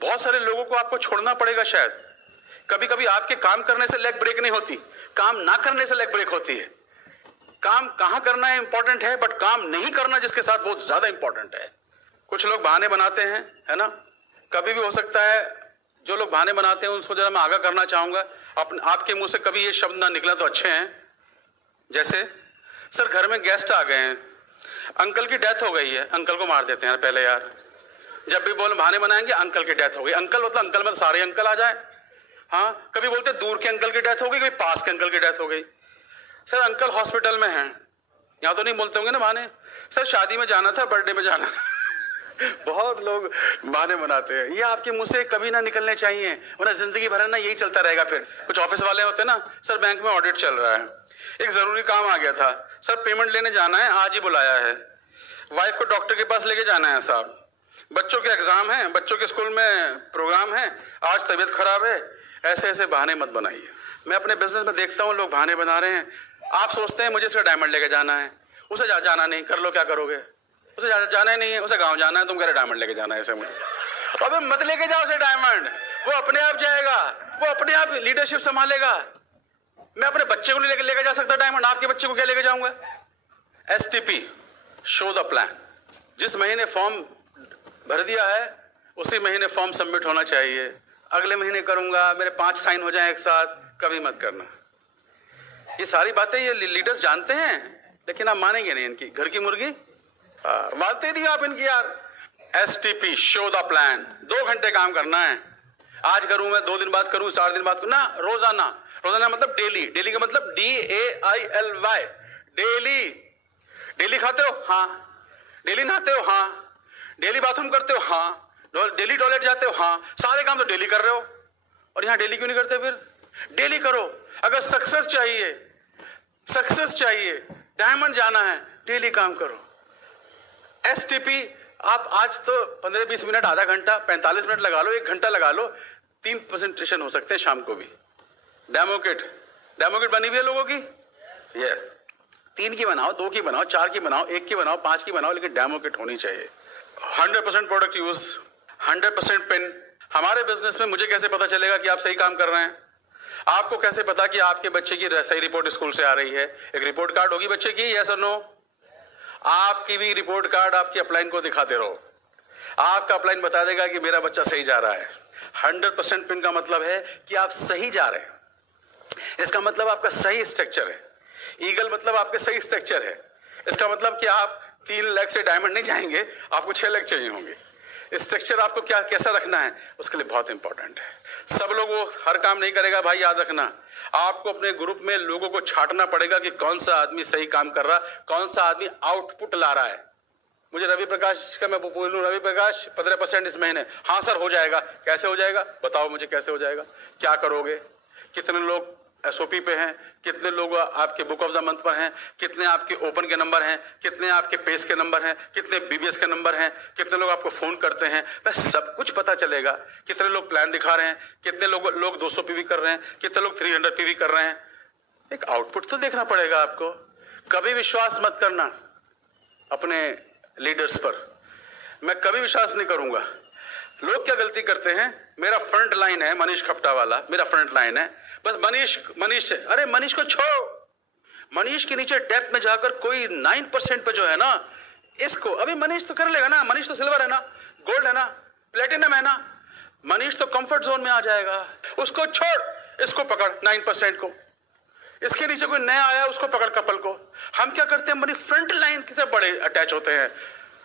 बहुत सारे लोगों को आपको छोड़ना पड़ेगा शायद। कभी कभी आपके काम करने से लेग ब्रेक नहीं होती, काम ना करने से लेग ब्रेक होती है। काम कहां करना है इंपॉर्टेंट है, बट काम नहीं करना जिसके साथ बहुत ज्यादा इंपॉर्टेंट है। कुछ लोग बहाने बनाते हैं, है ना। कभी भी हो सकता है जो लोग बहाने बनाते हैं उनको जरा मैं आगाह करना चाहूंगा। आपके मुंह से कभी ये शब्द ना निकला तो अच्छे हैं। जैसे सर घर में गेस्ट आ गए हैं, अंकल की डेथ हो गई है, अंकल को मार देते हैं पहले यार। जब भी बोल बहाने बनाएंगे अंकल की डेथ हो गई। अंकल मतलब अंकल में सारे अंकल आ जाए। हाँ, कभी बोलते दूर के अंकल की डेथ हो गई, कभी पास के अंकल की डेथ हो गई। सर अंकल हॉस्पिटल में हैं, यहां तो नहीं बोलते होंगे ना बहाने। सर शादी में जाना था, बर्थडे में जाना बहुत लोग बहाने बनाते हैं। ये आपके मुंह से कभी ना निकलने चाहिए, वरना जिंदगी भर ना यही चलता रहेगा। फिर कुछ ऑफिस वाले होते हैं ना, सर बैंक में ऑडिट चल रहा है, एक जरूरी काम आ गया था, सर पेमेंट लेने जाना है, आज ही बुलाया है। वाइफ को डॉक्टर के पास लेके जाना है साहब, बच्चों के एग्जाम है, बच्चों के स्कूल में प्रोग्राम है, आज तबीयत खराब है। ऐसे ऐसे बहाने मत बनाइए। मैं अपने बिजनेस में देखता हूँ लोग बहाने बना रहे हैं। आप सोचते हैं मुझे इसका डायमंड लेके जाना है, उसे जाना नहीं, कर लो क्या करोगे। उसे जाना ही नहीं है, उसे गांव जाना है, तुम कह रहे डायमंड लेके जाना है ऐसे मुझे। अबे मत लेके जाओ उसे डायमंड, वो अपने आप जाएगा, वो अपने आप लीडरशिप संभालेगा। मैं अपने बच्चे को नहीं लेके जा सकता डायमंड, आपके बच्चे को क्या लेके जाऊंगा। STP, show the plan. जिस महीने फॉर्म भर दिया है उसी महीने फॉर्म सबमिट होना चाहिए। अगले महीने करूंगा, मेरे 5 साइन हो जाए एक साथ, कभी मत करना। ये सारी बातें ये लीडर्स जानते हैं, लेकिन आप मानेंगे नहीं इनकी। घर की मुर्गी मानते नहीं आप इनकी यार। STP, show the plan. 2 घंटे काम करना है, आज करूं मैं, 2 दिन बाद करूं, 4 दिन बाद करूं ना, रोजाना। रोजाना मतलब डेली। डेली का मतलब DAILY, डेली। डेली खाते हो? हाँ। डेली नहाते हो? हाँ। डेली बाथरूम करते हो? हाँ। डेली टॉयलेट जाते हो? हाँ। सारे काम तो डेली कर रहे हो, और यहां डेली क्यों नहीं करते? फिर डेली करो। अगर सक्सेस चाहिए, डायमंड जाना है, डेली काम करो। STP आप आज तो 15-20 मिनट, आधा घंटा, 45 मिनट लगा लो, 1 घंटा लगा लो, 3 प्रेजेंटेशन हो सकते हैं शाम को भी। डेमो किट बनी हुई है लोगों की, यस। 3 की बनाओ, 2 की बनाओ, 4 की बनाओ, 1 की बनाओ, 5 की बनाओ, लेकिन डेमो किट होनी चाहिए। 100% प्रोडक्ट यूज, 100% पिन। हमारे बिजनेस में मुझे कैसे पता चलेगा कि आप सही काम कर रहे हैं? आपको कैसे पता कि आपके बच्चे की सही रिपोर्ट स्कूल से आ रही है? एक रिपोर्ट कार्ड होगी बच्चे की, यस और नो? आपकी भी रिपोर्ट कार्ड आपकी अपलाइन को दिखाते रहो। आपका अपलाइन बता देगा कि मेरा बच्चा सही जा रहा है। 100% पिन का मतलब है कि आप सही जा रहे हैं। इसका मतलब आपका सही स्ट्रक्चर है। ईगल मतलब आपके सही स्ट्रक्चर है। इसका मतलब कि आप 3 लाख से डायमंड नहीं जाएंगे, आपको 6 लाख चाहिए होंगे। स्ट्रक्चर आपको कैसा रखना है, उसके लिए बहुत इंपॉर्टेंट है। सब लोग वो हर काम नहीं करेगा भाई, याद रखना। आपको अपने ग्रुप में लोगों को छांटना पड़ेगा कि कौन सा आदमी सही काम कर रहा, कौन सा आदमी आउटपुट ला रहा है। मुझे रवि प्रकाश का मैं बोलूं, रवि प्रकाश 15% इस महीने, हाँ सर हो जाएगा। कैसे हो जाएगा बताओ मुझे, कैसे हो जाएगा? क्या करोगे? कितने लोग SOP पे हैं? कितने लोग आपके बुक ऑफ द मंथ पर हैं? कितने आपके ओपन के नंबर हैं? कितने आपके पेस के नंबर हैं? कितने BBS के नंबर हैं? कितने लोग आपको फोन करते हैं? बस सब कुछ पता चलेगा। कितने लोग प्लान दिखा रहे हैं? कितने लोग 200 PV कर रहे हैं? कितने लोग 300 PV कर रहे हैं? एक आउटपुट तो देखना पड़ेगा आपको। कभी विश्वास मत करना अपने लीडर्स पर। मैं कभी विश्वास नहीं करूंगा। लोग क्या गलती करते हैं, मेरा फ्रंट लाइन है मनीष खपटा वाला, मेरा फ्रंट लाइन है, बस मनीष अरे मनीष को छोड़ो। मनीष के नीचे डेप्थ में जाकर कोई 9% पे जो है ना, इसको अभी मनीष तो कर लेगा ना। मनीष तो सिल्वर है ना, गोल्ड है ना, प्लेटिनम है ना। मनीष तो कंफर्ट जोन में आ जाएगा। उसको छोड़, इसको पकड़ 9% को। इसके नीचे कोई नया आया, उसको पकड़ कपल को। हम क्या करते हैं, हमारी फ्रंट लाइन से बड़े अटैच होते हैं।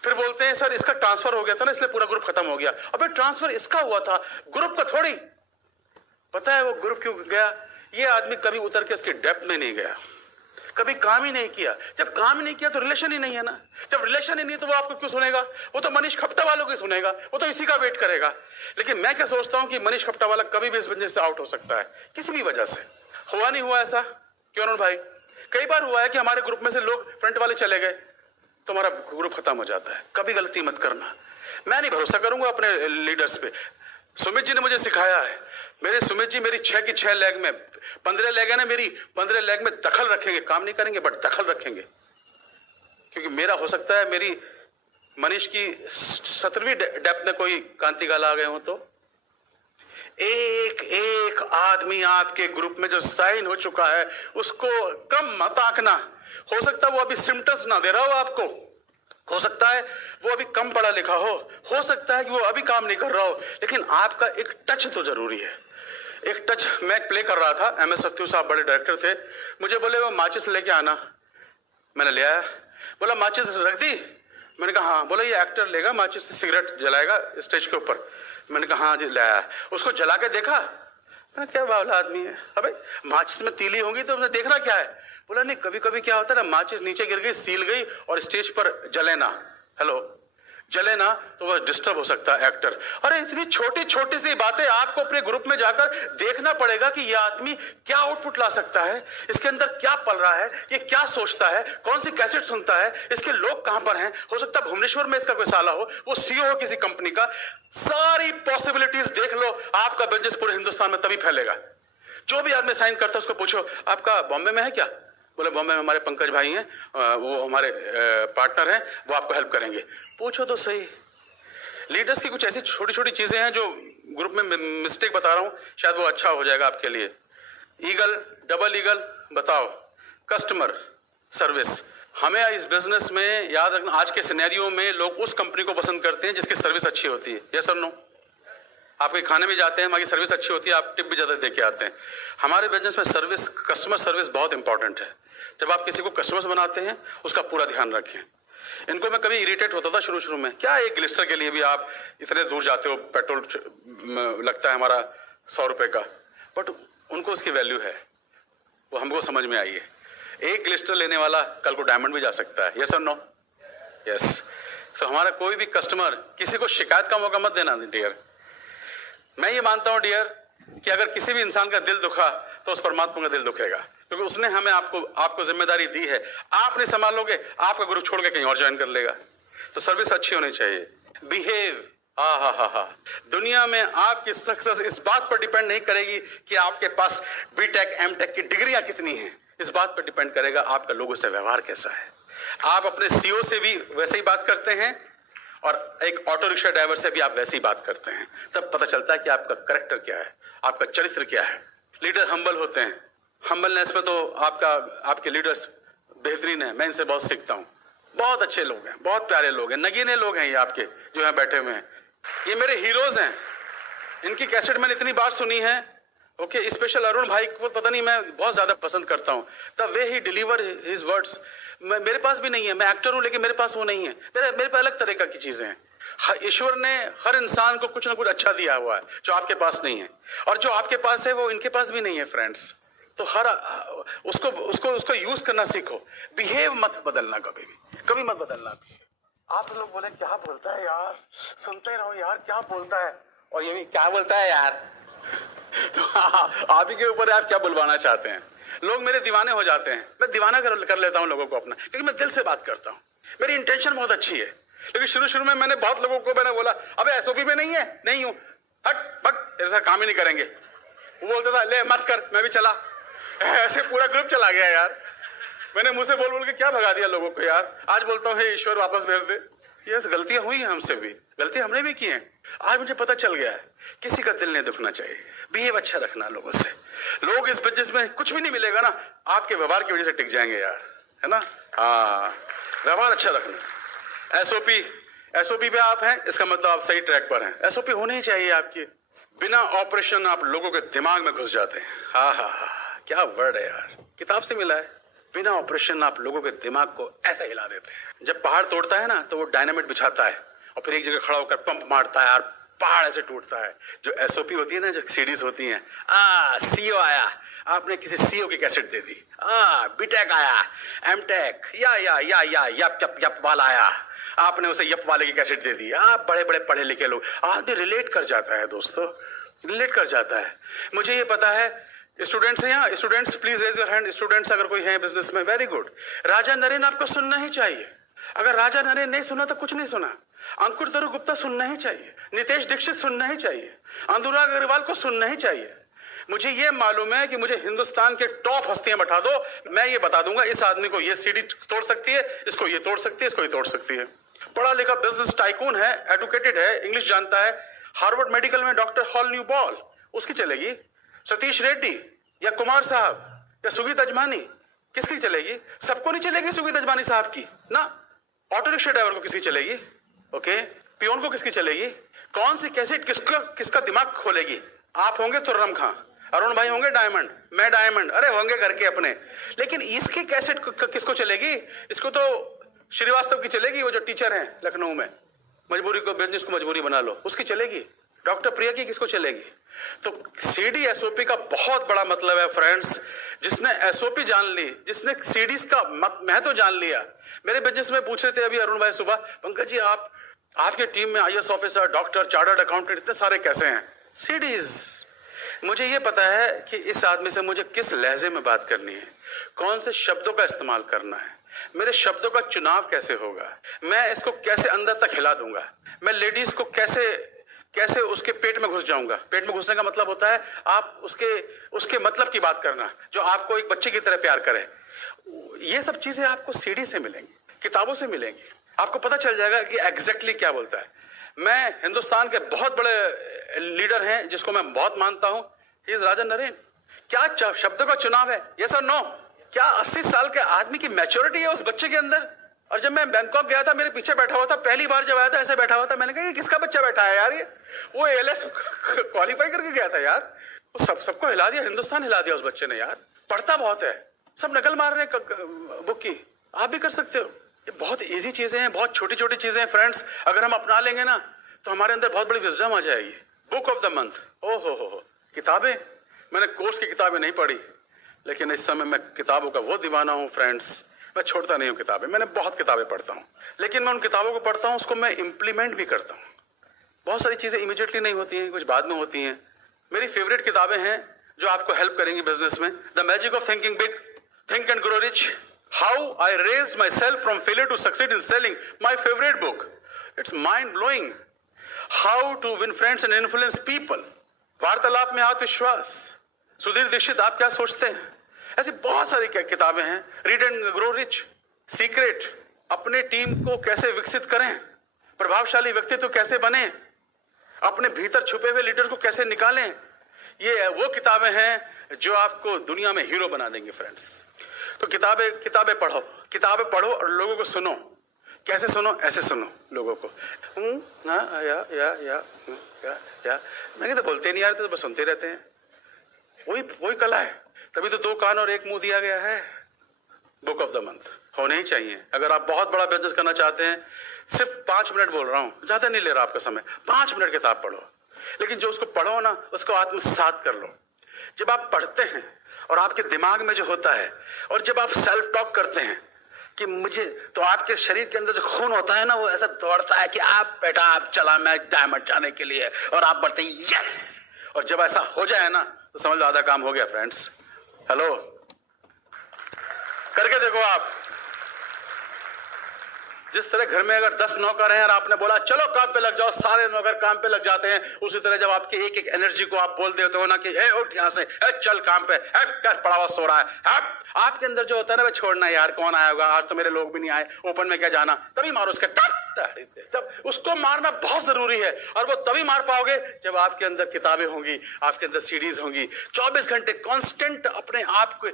फिर बोलते हैं सर इसका ट्रांसफर हो गया था ना, इसलिए पूरा ग्रुप खत्म हो गया। अबे ट्रांसफर इसका हुआ था, ग्रुप का थोड़ी। पता है वो ग्रुप क्यों गया? ये आदमी कभी उतर के इसके डेप्थ में नहीं गया, कभी काम ही नहीं किया। जब काम ही नहीं किया तो रिलेशन ही नहीं है ना। जब रिलेशन ही नहीं है तो वो आपको क्यों सुनेगा? वो तो मनीष खपटा वालों को सुनेगा, वो तो इसी का वेट करेगा। लेकिन मैं क्या सोचता हूं कि मनीष खपटा वाला कभी भी इस बिजनेस से आउट हो सकता है, किसी भी वजह से। हुआ नहीं हुआ ऐसा? क्यों अरुण भाई? कई बार हुआ है कि हमारे ग्रुप में से लोग फ्रंट वाले चले गए तो हमारा ग्रुप खत्म हो जाता है। कभी गलती मत करना। मैं नहीं भरोसा करूंगा अपने लीडर्स पे। सुमित जी ने मुझे सिखाया है। मेरे सुमित जी मेरी 6 की 6 लेग में 15 लेग है ना, मेरी 15 लेग में दखल रखेंगे। काम नहीं करेंगे बट दखल रखेंगे, क्योंकि मेरा हो सकता है मेरी मनीष की 17वीं डेप्थ में कोई कांतिगाला आ गए हो तो। एक एक आदमी आपके ग्रुप में जो साइन हो चुका है उसको कम मत आंकना। हो सकता है वो अभी सिम्टम्स ना दे रहा हो आपको, हो सकता है वो अभी कम पढ़ा लिखा हो सकता है कि वो अभी काम नहीं कर रहा हो, लेकिन आपका एक टच तो जरूरी है। एक टच। मैं प्ले कर रहा था, MS सत्यू साहब बड़े डायरेक्टर थे, मुझे बोले वो माचिस लेके आना। मैंने ले आया। बोला माचिस रख दी? मैंने कहा हाँ। बोला ये एक्टर लेगा माचिस से सिगरेट जलाएगा स्टेज के ऊपर। मैंने कहा हाँ जी लाया। उसको जला के देखा, मैंने क्या बावला आदमी है, अबे माचिस में तीली होंगी तो उसने देखना क्या है? बोला नहीं, कभी कभी क्या होता है ना, माचिस नीचे गिर गई, सील गई और स्टेज पर जले ना, हेलो जले ना, तो वह डिस्टर्ब हो सकता है एक्टर। अरे इतनी छोटी छोटी सी बातें आपको अपने ग्रुप में जाकर देखना पड़ेगा कि यह आदमी क्या आउटपुट ला सकता है, इसके अंदर क्या पल रहा है, ये क्या सोचता है, कौन सी कैसेट सुनता है, इसके लोग कहां पर हैं। हो सकता है भुवनेश्वर में इसका कोई साला हो, वो CEO हो किसी कंपनी का। सारी पॉसिबिलिटीज देख लो, आपका बिजनेस पूरे हिंदुस्तान में तभी फैलेगा। जो भी आदमी साइन करता है उसको पूछो आपका बॉम्बे में है क्या? बोले बॉम्बे में हमारे पंकज भाई हैं, वो हमारे पार्टनर हैं, वो आपको हेल्प करेंगे। पूछो तो सही। लीडर्स की कुछ ऐसी छोटी छोटी चीजें हैं जो ग्रुप में मिस्टेक बता रहा हूं, शायद वो अच्छा हो जाएगा आपके लिए। ईगल, डबल ईगल बताओ, कस्टमर सर्विस। हमें इस बिजनेस में याद रखना, आज के सिनेरियो में लोग उस कंपनी को पसंद करते हैं जिसकी सर्विस अच्छी होती है। यस और नो? आप कहीं खाने में जाते हैं, हमारी सर्विस अच्छी होती है, आप टिप भी ज्यादा दे के आते हैं। हमारे बिजनेस में सर्विस, कस्टमर सर्विस बहुत इंपॉर्टेंट है। जब आप किसी को कस्टमर्स बनाते हैं उसका पूरा ध्यान रखें। इनको मैं कभी इरिटेट होता था शुरू शुरू में, क्या एक ग्लिस्टर के लिए भी आप इतने दूर जाते हो, पेट्रोल लगता है हमारा 100 रुपए का, बट उनको उसकी वैल्यू है, वो हमको समझ में आई है। एक ग्लिस्टर लेने वाला कल को डायमंड भी जा सकता है, यस और नो? यस। तो हमारा कोई भी कस्टमर, किसी को शिकायत का मौका मत देना डियर। मैं ये मानता हूं डियर कि अगर किसी भी इंसान का दिल दुखा तो उस परमात्मा का दिल दुखेगा, क्योंकि उसने हमें आपको जिम्मेदारी दी है। आप नहीं संभालोगे, आपका ग्रुप छोड़ के कहीं और ज्वाइन कर लेगा। तो सर्विस अच्छी होनी चाहिए, बिहेव। हा। दुनिया में आपकी सक्सेस इस बात पर डिपेंड नहीं करेगी कि आपके पास बीटेक एमटेक की डिग्रियां कितनी हैं, इस बात पर डिपेंड करेगा आपका लोगों से व्यवहार कैसा है। आप अपने सीईओ से भी वैसे ही बात करते हैं और एक ऑटो रिक्शा ड्राइवर से भी आप वैसे ही बात करते हैं, तब पता चलता है कि आपका कैरेक्टर क्या है, आपका चरित्र क्या है। लीडर हम्बल होते हैं, हम्बलनेस में तो आपके लीडर्स बेहतरीन है, मैं इनसे बहुत सीखता हूं। बहुत अच्छे लोग हैं, बहुत प्यारे लोग हैं, नगीने लोग हैं ये आपके जो यहाँ बैठे हुए हैं, ये मेरे हीरोज हैं। इनकी कैसेट मैंने इतनी बार सुनी है। ओके, स्पेशल अरुण भाई को पता नहीं मैं बहुत ज्यादा पसंद करता हूं, the way he deliver his words. मेरे पास भी नहीं है, मैं एक्टर हूं लेकिन मेरे पास वो नहीं है, मेरे पास अलग तरह की चीजें हैं। ईश्वर ने हर इंसान को कुछ ना कुछ अच्छा दिया हुआ है जो आपके पास नहीं है, और जो आपके पास है वो इनके पास भी नहीं है फ्रेंड्स। तो हर उसको यूज करना सीखो। बिहेव मत बदलना, कभी मत बदलना। आप लोग बोले क्या बोलता है यार, सुनते रहो यार क्या बोलता है, और ये भी क्या बोलता है यार। तो आप ही के ऊपर आप क्या बुलवाना चाहते हैं। लोग मेरे दीवाने हो जाते हैं, मैं दीवाना कर लेता हूं लोगों को अपना, क्योंकि मैं दिल से बात करता हूं, मेरी इंटेंशन बहुत अच्छी है। लेकिन शुरू में मैंने बहुत लोगों को मैंने बोला अबे एसओपी में नहीं है, नहीं हूं, हट तेरे साथ काम ही नहीं करेंगे। वो बोलता था ले मत कर, मैं भी चला। ऐसे पूरा ग्रुप चला गया यार। मैंने मुंह से बोल के क्या भगा दिया लोगों को यार। आज बोलता हूँ हे ईश्वर वापस भेज दे। ये गलतियां हुई हैं हमसे भी, गलतियां हमने भी की हैं। आज मुझे पता चल गया है किसी का दिल नहीं दुखना चाहिए, बिहेव अच्छा रखना लोगों से। लोग इस बिजनेस में कुछ भी नहीं मिलेगा ना, आपके व्यवहार की वजह से टिक जाएंगे यार, है ना। हाँ, व्यवहार अच्छा रखना। एसओपी पे आप हैं, इसका मतलब आप सही ट्रैक पर हैं। एसओपी होनी ही चाहिए आपकी। बिना ऑपरेशन आप लोगों के दिमाग में घुस जाते हैं। हाँ, क्या वर्ड है यार, किताब से मिला है। बिना ऑपरेशन आप लोगों के दिमाग को ऐसा हिला देते हैं। जब पहाड़ तोड़ता है ना तो वो डायनामिट बिछाता है और फिर एक जगह खड़ा होकर पंप मारता है और पहाड़ ऐसे टूटता है। जो एसओपी होती है ना, जो सीडीज होती हैं, सीओ आया, आपने किसी सीओ की कैसेट दे दी। बीटेक आया, एमटेक, यप वाला आया, आपने उसे यप वाले की कैसेट दे दी। बड़े बड़े पढ़े लिखे लोग, आदमी रिलेट कर जाता है दोस्तों, रिलेट कर जाता है। मुझे ये पता है। स्टूडेंट्स हैं यहाँ, students please raise your hand. Students अगर कोई है बिजनेस में, वेरी गुड। राजा नरेन आपको सुनना ही चाहिए। अगर राजा नरेन नहीं सुना तो कुछ नहीं सुना। अंकुर तरु गुप्ता सुनना ही चाहिए, नितेश दीक्षित सुनना ही चाहिए, अनुराग अग्रवाल को सुनना ही चाहिए। मुझे ये मालूम है कि मुझे हिंदुस्तान के टॉप हस्तियां बैठा दो, मैं ये बता दूंगा इस आदमी को ये सीडी तोड़ सकती है, इसको ये तोड़ सकती है, इसको ये तोड़ सकती है। पढ़ा लिखा बिजनेस टाइकून है, एडुकेटेड है, इंग्लिश जानता है, हार्वर्ड मेडिकल में डॉक्टर हॉल न्यू बॉल, उसकी चलेगी। सतीश रेड्डी या कुमार साहब या सुगीत अजमानी, किसकी चलेगी? सबको नहीं चलेगी सुगीत अजमानी साहब की ना। ऑटो रिक्शा ड्राइवर को किसकी चलेगी? ओके, पियोन को किसकी चलेगी? कौन सी कैसेट किसका दिमाग खोलेगी? आप होंगे तुर्रम खां, अरुण भाई होंगे डायमंड, मैं डायमंड, अरे होंगे घर के अपने। लेकिन इसकी कैसेट किसको चलेगी? इसको तो श्रीवास्तव की चलेगी, वो जो टीचर हैं लखनऊ में, मजबूरी को बिजनेस को मजबूरी बना लो, उसकी चलेगी। डॉक्टर प्रिया की किसको चलेगी? तो सीडी एसओपी का बहुत बड़ा मतलब है फ्रेंड्स। जिसने एसओपी जान ली, जिसने सीडीज का महत्व जान लिया। मेरे बिजनेस में पूछ रहे थे अभी अरुण भाई सुबह, पंकज जी आपके टीम में IAS officer, doctor, chartered accountant इतने सारे कैसे हैं? सीडीज। मुझे ये पता है कि इस आदमी से मुझे किस लहजे में बात करनी है, कौन से शब्दों का इस्तेमाल करना है, मेरे शब्दों का चुनाव कैसे होगा, मैं इसको कैसे अंदर तक हिला दूंगा, मैं लेडीज को कैसे उसके पेट में घुस जाऊंगा। पेट में घुसने का मतलब होता है आप उसके मतलब की बात करना, जो आपको एक बच्चे की तरह प्यार करे। ये सब चीजें आपको सीडी से मिलेंगी, किताबों से मिलेंगी। आपको पता चल जाएगा कि एग्जैक्टली क्या बोलता है। मैं हिंदुस्तान के बहुत बड़े लीडर हैं जिसको मैं बहुत मानता हूं, ही इज राजा नरेन। क्या शब्दों का चुनाव है, यस और नो? क्या 80 साल के आदमी की मैच्योरिटी है उस बच्चे के अंदर? और जब मैं बैंकॉक गया था, मेरे पीछे बैठा हुआ था, पहली बार जब आया था ऐसे बैठा हुआ था, मैंने कहा ये किसका बच्चा बैठा है यार? ये वो एलएस क्वालिफाई करके गया था यार। वो सबको हिला दिया, हिंदुस्तान हिला दिया उस बच्चे ने यार। पढ़ता बहुत है, सब नकल मार रहे हैं बुक की, आप भी कर सकते हो ये बहुत इजी चीजें हैं, बहुत छोटी छोटी चीजें हैं फ्रेंड्स। अगर हम अपना लेंगे ना तो हमारे अंदर बहुत बड़ी विजडम आ जाएगी। बुक ऑफ द मंथ, ओ हो किताबें। मैंने कोर्स की किताबें नहीं पढ़ी, लेकिन इस समय मैं किताबों का वो दीवाना हूं फ्रेंड्स। मैं छोड़ता नहीं हूं किताबें, मैंने बहुत किताबें पढ़ता हूं, लेकिन मैं उन किताबों को पढ़ता हूं, उसको मैं इंप्लीमेंट भी करता हूं। बहुत सारी चीजें इमीडिएटली नहीं होती हैं, कुछ बाद में होती हैं। मेरी फेवरेट किताबें हैं जो आपको हेल्प करेंगी बिजनेस में। The magic of thinking big, think and grow rich, how I raised myself from failure to succeed in selling, my favourite book. It's mind blowing. How to win friends and influence people, वार्तालाप में आत्मविश्वास। सुधीर दीक्षित, आप क्या सोचते हैं? ऐसी बहुत सारी किताबें हैं। Read and grow rich, secret, अपने टीम को कैसे विकसित करें, प्रभावशाली व्यक्तित्व कैसे बने, अपने भीतर छुपे हुए लीडर को कैसे निकालें। ये वो किताबें हैं जो आपको दुनिया में हीरो बना देंगे फ्रेंड्स। तो किताबें पढ़ो और लोगों को सुनो। कैसे सुनो? ऐसे सुनो लोगों को। या मैंने तो बोलते नहीं यार, तो बस सुनते रहते हैं। वही कला है, तभी तो 2 कान और 1 मुंह दिया गया है। बुक ऑफ द मंथ होने ही चाहिए। अगर आप बहुत बड़ा बिजनेस करना चाहते हैं, सिर्फ 5 मिनट बोल रहा हूं, ज्यादा नहीं ले रहा आपका समय, 5 मिनट किताब पढ़ो। लेकिन जो उसको पढ़ो ना, उसको आत्मसात कर लो। जब आप पढ़ते हैं और आपके दिमाग में जो होता है, और जब आप सेल्फ टॉक करते हैं कि मुझे, तो आपके शरीर के अंदर जो खून होता है ना, वो ऐसा दौड़ता है कि आप बेटा आप चला मैं डायमंड जाने के लिए, और आप बढ़ते हैं यस। और जब ऐसा हो जाए ना तो समझ लो आधा काम हो गया फ्रेंड्स। हेलो, करके देखो आप। जिस तरह घर में अगर 10 नौकर हैं और आपने बोला चलो काम पे लग जाओ, सारे नौकर काम पे लग जाते हैं। उसी तरह जब आपके एक एक एनर्जी को आप बोल देते हो ना कि ए उठ यहां से, ए चल काम पे, ए क्या पड़ा हुआ सो रहा है, आपके अंदर जो होता है ना, वे छोड़ना यार, कौन आया होगा आज, तो मेरे लोग भी नहीं आए, ओपन में क्या जाना, तभी मारो उसके। तब उसको मारना बहुत जरूरी है, और वो तभी मार पाओगे जब आपके अंदर किताबें होंगी, आपके अंदर सीडीज होंगी। 24 घंटे कांस्टेंट अपने आप को,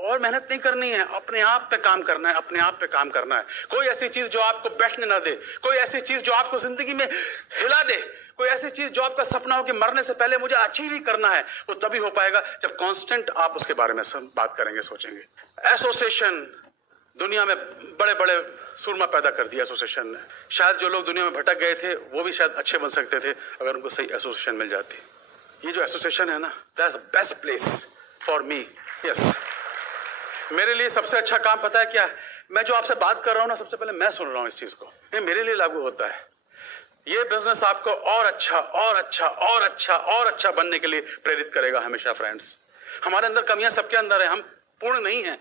और मेहनत नहीं करनी है, अपने आप पे काम करना है, अपने आप पे काम करना है। कोई ऐसी चीज जो आपको बैठने ना दे, कोई ऐसी चीज जो आपको जिंदगी में हिला दे, कोई ऐसी चीज जो आपका सपना हो कि मरने से पहले मुझे अचीव ही करना है, वो तभी हो पाएगा जब कांस्टेंट आप उसके बारे में बात करेंगे, सोचेंगे। एसोसिएशन, दुनिया में बड़े बड़े सूरमा पैदा कर दिया एसोसिएशन ने। शायद जो लोग दुनिया में भटक गए थे वो भी शायद अच्छे बन सकते थे अगर उनको सही एसोसिएशन मिल जाती। ये जो एसोसिएशन है ना, that's the best place for me. Yes, मेरे लिए सबसे अच्छा काम पता है क्या है? मैं जो आपसे बात कर रहा हूं ना, सबसे पहले मैं सुन रहा हूं इस चीज को, ये मेरे लिए लागू होता है। ये बिजनेस आपको और अच्छा और अच्छा और अच्छा और अच्छा बनने के लिए प्रेरित करेगा हमेशा फ्रेंड्स। हमारे अंदर कमियां सबके अंदर है, हम पूर्ण नहीं है,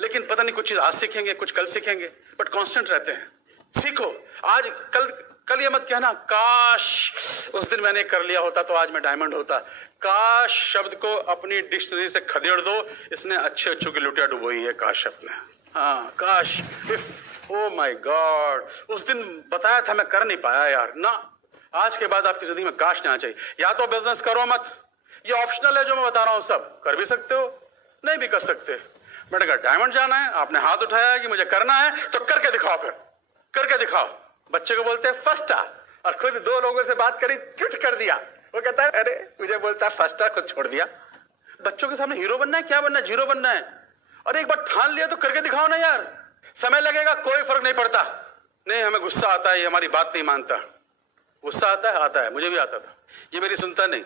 लेकिन पता नहीं कुछ चीज आज सीखेंगे, कुछ कल सीखेंगे, बट कांस्टेंट रहते हैं। सीखो आज, कल ये मत कहना काश उस दिन मैंने कर लिया होता तो आज मैं डायमंड होता। काश शब्द को अपनी डिक्शनरी से खदेड़ दो, इसने अच्छे अच्छों की लुटिया डुबोई है काश शब्द ने। हाँ, काश, इफ, ओ माय गॉड, उस दिन बताया था मैं कर नहीं पाया यार ना। आज के बाद आपकी जिंदगी में काश नहीं आना चाहिए। या तो बिजनेस करो मत, ये ऑप्शनल है जो मैं बता रहा हूं, सब कर भी सकते हो, नहीं भी कर सकते। बट अगर डायमंड जाना है, आपने हाथ उठाया है कि मुझे करना है, तो करके दिखाओ, फिर करके दिखाओ। बच्चे को बोलते हैं फर्स्ट आ, और खुद 2 लोगों से बात करी, क्विट कर दिया। वो कहता है अरे मुझे बोलता है फर्स्ट आ, खुद छोड़ दिया। बच्चों के सामने हीरो बनना है, क्या बनना है, जीरो बनना है। और एक बार ठान लिया तो करके दिखाओ ना यार। समय लगेगा, कोई फर्क नहीं पड़ता। नहीं, हमें गुस्सा आता है, ये हमारी बात नहीं मानता। गुस्सा आता है, मुझे भी आता था। ये मेरी सुनता नहीं।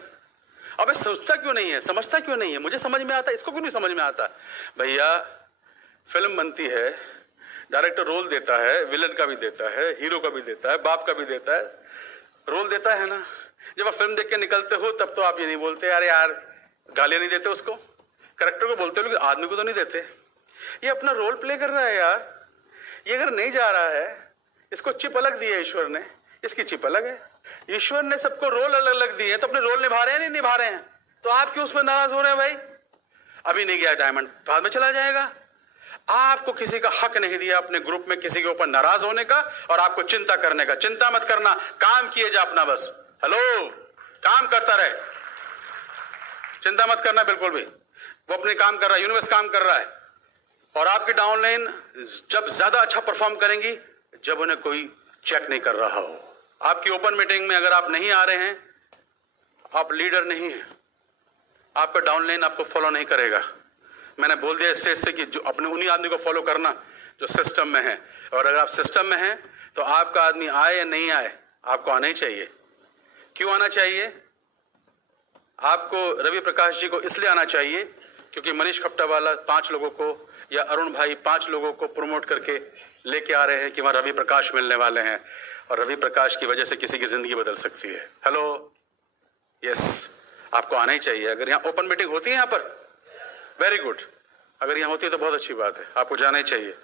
अबे सोचता क्यों नहीं है, समझता क्यों नहीं है? मुझे समझ में आता है, इसको क्यों नहीं समझ में आता? भैया फिल्म बनती है, डायरेक्टर रोल देता है, विलन का भी देता है, हीरो का भी देता है, बाप का भी देता है, रोल देता है ना। जब आप फिल्म देख के निकलते हो तब तो आप ये नहीं बोलते अरे यार, गालियां नहीं देते उसको, कैरेक्टर को बोलते हो, लेकिन आदमी को तो नहीं देते। ये अपना रोल प्ले कर रहा है यार। ये अगर नहीं जा रहा है, इसको चिप अलग दी है ईश्वर ने, इसकी चिप अलग है। ईश्वर ने सबको रोल अलग अलग दिए, तो अपने रोल निभा रहे हैं नहीं निभा रहे हैं, तो आप क्यों उसमें नाराज हो रहे हैं भाई? अभी नहीं गया डायमंड, बाद में चला जाएगा। आपको किसी का हक नहीं दिया अपने ग्रुप में किसी के ऊपर नाराज होने का और आपको चिंता करने का। चिंता मत करना, काम किए जा अपना, बस हेलो, काम करता रहे, चिंता मत करना बिल्कुल भी। वो अपने काम कर रहा है, यूनिवर्स काम कर रहा है। और आपकी डाउनलाइन जब ज्यादा अच्छा परफॉर्म करेंगी जब उन्हें कोई चेक नहीं कर रहा हो। आपकी ओपन मीटिंग में अगर आप नहीं आ रहे हैं, आप लीडर नहीं है, आपका डाउनलाइन आपको फॉलो नहीं करेगा। मैंने बोल दिया स्टेज से कि जो अपने उन्हीं आदमी को फॉलो करना जो सिस्टम में है। और अगर आप सिस्टम में हैं तो आपका आदमी आए या नहीं आए, आपको आना ही चाहिए। क्यों आना चाहिए? आपको रवि प्रकाश जी को इसलिए आना चाहिए क्योंकि मनीष खप्टावाला 5 लोगों को या अरुण भाई 5 लोगों को प्रमोट करके लेके आ रहे हैं कि वहां रवि प्रकाश मिलने वाले हैं और रवि प्रकाश की वजह से किसी की जिंदगी बदल सकती है। हेलो, यस, आपको आना ही चाहिए। अगर यहाँ ओपन मीटिंग होती है यहाँ पर, वेरी गुड। अगर यहाँ होती है तो बहुत अच्छी बात है, आपको जाना ही चाहिए।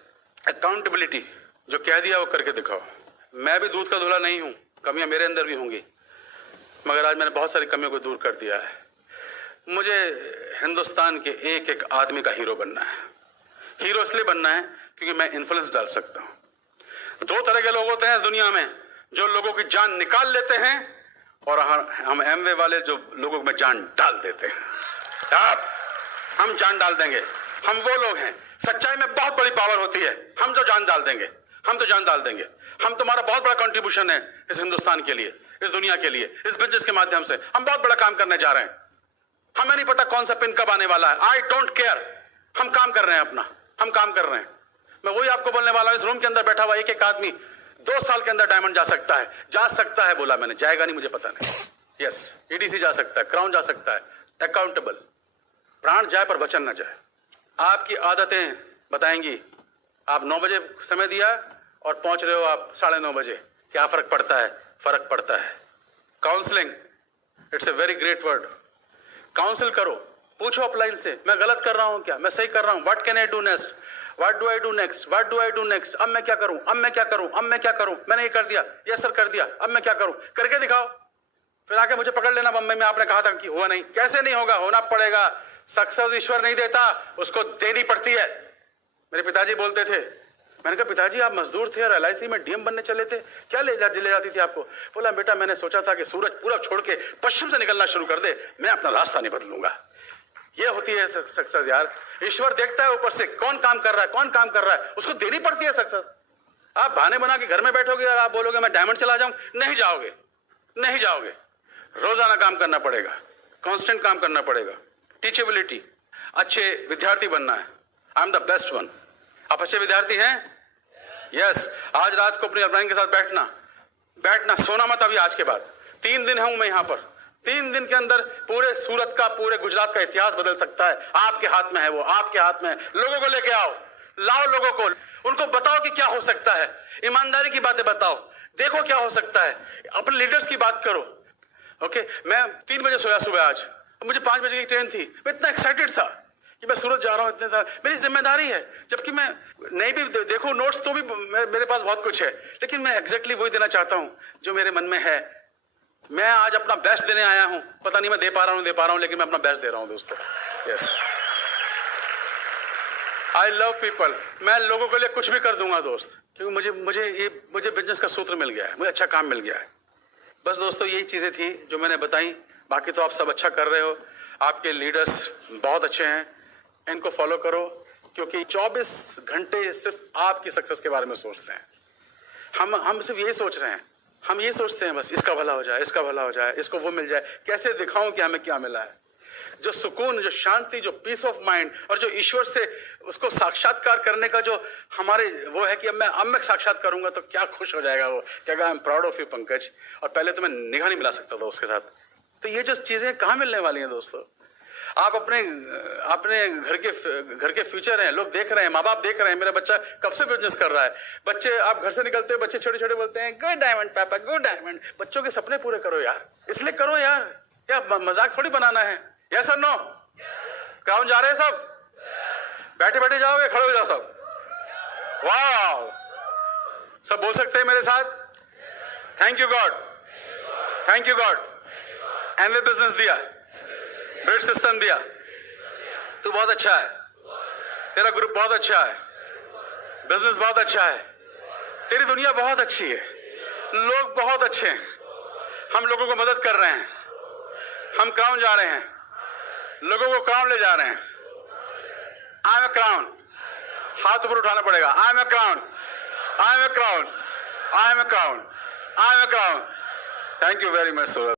अकाउंटेबिलिटी, जो कह दिया वो करके दिखाओ। मैं भी दूध का धुला नहीं हूं, कमियां मेरे अंदर भी होंगी, मगर आज मैंने बहुत सारी कमियों को दूर कर दिया है। मुझे हिंदुस्तान के एक एक आदमी का हीरो बनना है। हीरो इसलिए बनना है क्योंकि मैं इन्फ्लुएंस डाल सकता हूं। 2 तरह के लोग होते हैं इस दुनिया में, जो लोगों की जान निकाल लेते हैं और हम एमवे वाले जो लोगों में जान डाल देते हैं। हम जान डाल देंगे, हम वो लोग हैं। सच्चाई में बहुत बड़ी पावर होती है। हम जो जान डाल देंगे, हम तो जान डाल देंगे। हम तुम्हारा बहुत बड़ा कंट्रीब्यूशन है इस हिंदुस्तान के लिए, इस दुनिया के लिए, इस बिजनेस के माध्यम से हम बहुत बड़ा काम करने जा रहे हैं। हमें नहीं पता कौन सा पिन कब आने वाला है, आई डोंट केयर। हम काम कर रहे हैं अपना, हम काम कर रहे हैं। मैं वही आपको बोलने वाला हूं, इस रूम के अंदर बैठा हुआ एक एक आदमी 2 साल के अंदर डायमंड जा सकता है, बोला मैंने, जाएगा नहीं मुझे पता नहीं। यस, ईडीसी जा सकता है, क्राउन जा सकता है, अकाउंटेबल। प्राण जाए पर वचन न जाए। आपकी आदतें बताएंगी। आप 9 बजे समय दिया और पहुंच रहे हो आप 9:30 बजे, क्या फर्क पड़ता है? फर्क पड़ता है। Counselling, it's a very great word. Council करो, पूछो अपलाइन से, मैं गलत कर रहा हूं क्या, मैं सही कर रहा हूं, what can I do next, what do I do next, what do I do next, अब मैं क्या करूं, अब मैं क्या करूं, अब मैं क्या करूं, मैंने ये कर दिया, यस सर कर दिया, अब मैं क्या करूं, करके दिखाओ। फिर आके मुझे पकड़ लेना बम्बई में, आपने कहा था कि हुआ नहीं। कैसे नहीं होगा, होना पड़ेगा। सक्सेस ईश्वर नहीं देता, उसको देनी पड़ती है। मेरे पिताजी बोलते थे, मैंने कहा पिताजी आप मजदूर थे और एलआईसी में डीएम बनने चले थे, क्या ले जाती थी आपको? बोला बेटा मैंने सोचा था कि सूरज पूरब छोड़ के पश्चिम से निकलना शुरू कर दे, मैं अपना रास्ता नहीं बदलूंगा। ये होती है सक्सेस यार। ईश्वर देखता है ऊपर से कौन काम कर रहा है, कौन काम कर रहा है, उसको देनी पड़ती है सक्सेस। आप बहाने बना के घर में बैठोगे और आप बोलोगे मैं डायमंड चला जाऊं, नहीं जाओगे, नहीं जाओगे। रोजाना काम करना पड़ेगा, कांस्टेंट काम करना पड़ेगा। टीचेबिलिटी, अच्छे विद्यार्थी बनना है। I am the best one. आप अच्छे विद्यार्थी हैं? यस। आज रात को अपनी अपलाइन के साथ बैठना, सोना मत अभी आज के बाद। 3 दिन हूं मैं यहां पर, 3 दिन के अंदर पूरे सूरत का, पूरे गुजरात का इतिहास बदल सकता है। आपके हाथ में है वो, आपके हाथ में है। लोगों को लेके आओ, लाओ लोगों को, उनको बताओ कि क्या हो सकता है। ईमानदारी की बातें बताओ, देखो क्या हो सकता है। अपने लीडर्स की बात करो। ओके, मैं 3 बजे सोया सुबह आज, मुझे 5 बजे की ट्रेन थी। मैं इतना एक्साइटेड था कि मैं सूरत जा रहा हूं, इतने मेरी जिम्मेदारी है। जबकि मैं नहीं भी देखूं नोट्स तो भी मेरे पास बहुत कुछ है, लेकिन मैं एग्जैक्टली वही देना चाहता हूं जो मेरे मन में है। मैं आज अपना बेस्ट देने आया हूं। पता नहीं मैं दे पा रहा हूं, लेकिन मैं अपना बेस्ट दे रहा हूं दोस्तों। Yes, I love people. मैं लोगों के लिए कुछ भी कर दूंगा दोस्त, क्योंकि मुझे बिजनेस का सूत्र मिल गया है, मुझे अच्छा काम मिल गया है। बस दोस्तों यही चीजें थी जो मैंने बताई। बाकी तो आप सब अच्छा कर रहे हो, आपके लीडर्स बहुत अच्छे हैं, इनको फॉलो करो, क्योंकि 24 घंटे सिर्फ आपकी सक्सेस के बारे में सोचते हैं। हम सिर्फ यही सोच रहे हैं, हम ये सोचते हैं बस इसका भला हो जाए, इसका भला हो जाए, इसको वो मिल जाए, कैसे दिखाऊं कि हमें क्या मिला है। जो सुकून, जो शांति, जो पीस ऑफ माइंड और जो ईश्वर से उसको साक्षात्कार करने का जो हमारे वो है कि अब मैं साक्षात करूंगा तो क्या खुश हो जाएगा वो, क्या I am proud of you Pankaj. और पहले तो मैं निगाह नहीं मिला सकता था उसके साथ। तो ये जो चीजें कहाँ मिलने वाली हैं दोस्तों। आप अपने घर के फ्यूचर हैं, लोग देख रहे हैं, माँ बाप देख रहे हैं, मेरा बच्चा कब से बिजनेस कर रहा है। बच्चे, आप घर से निकलते हो, बच्चे छोटे छोटे बोलते हैं गुड डायमंड पापा, गुड डायमंड। बच्चों के सपने पूरे करो यार, इसलिए करो यार, क्या मजाक थोड़ी बनाना है। यस और नो? क्राउन जा रहे हैं सब? बैठे बैठे जाओगे, खड़े हो जाओ सब। वाह, सब बोल सकते हैं मेरे साथ? Thank you God, thank you God. Amway business दिया, ब्रिड सिस्टम दिया, तू बहुत अच्छा है, तेरा ग्रुप बहुत अच्छा है, बिजनेस बहुत अच्छा है, तेरी दुनिया बहुत अच्छी है, लोग बहुत अच्छे हैं, हम लोगों को मदद कर रहे हैं, हम क्राउन जा रहे हैं, लोगों को क्राउन ले जा रहे हैं। आई एम ए क्राउन, हाथ ऊपर उठाना पड़ेगा। I am a crown, I am a crown, I am a crown, I am a crown. Thank you very much Suraj.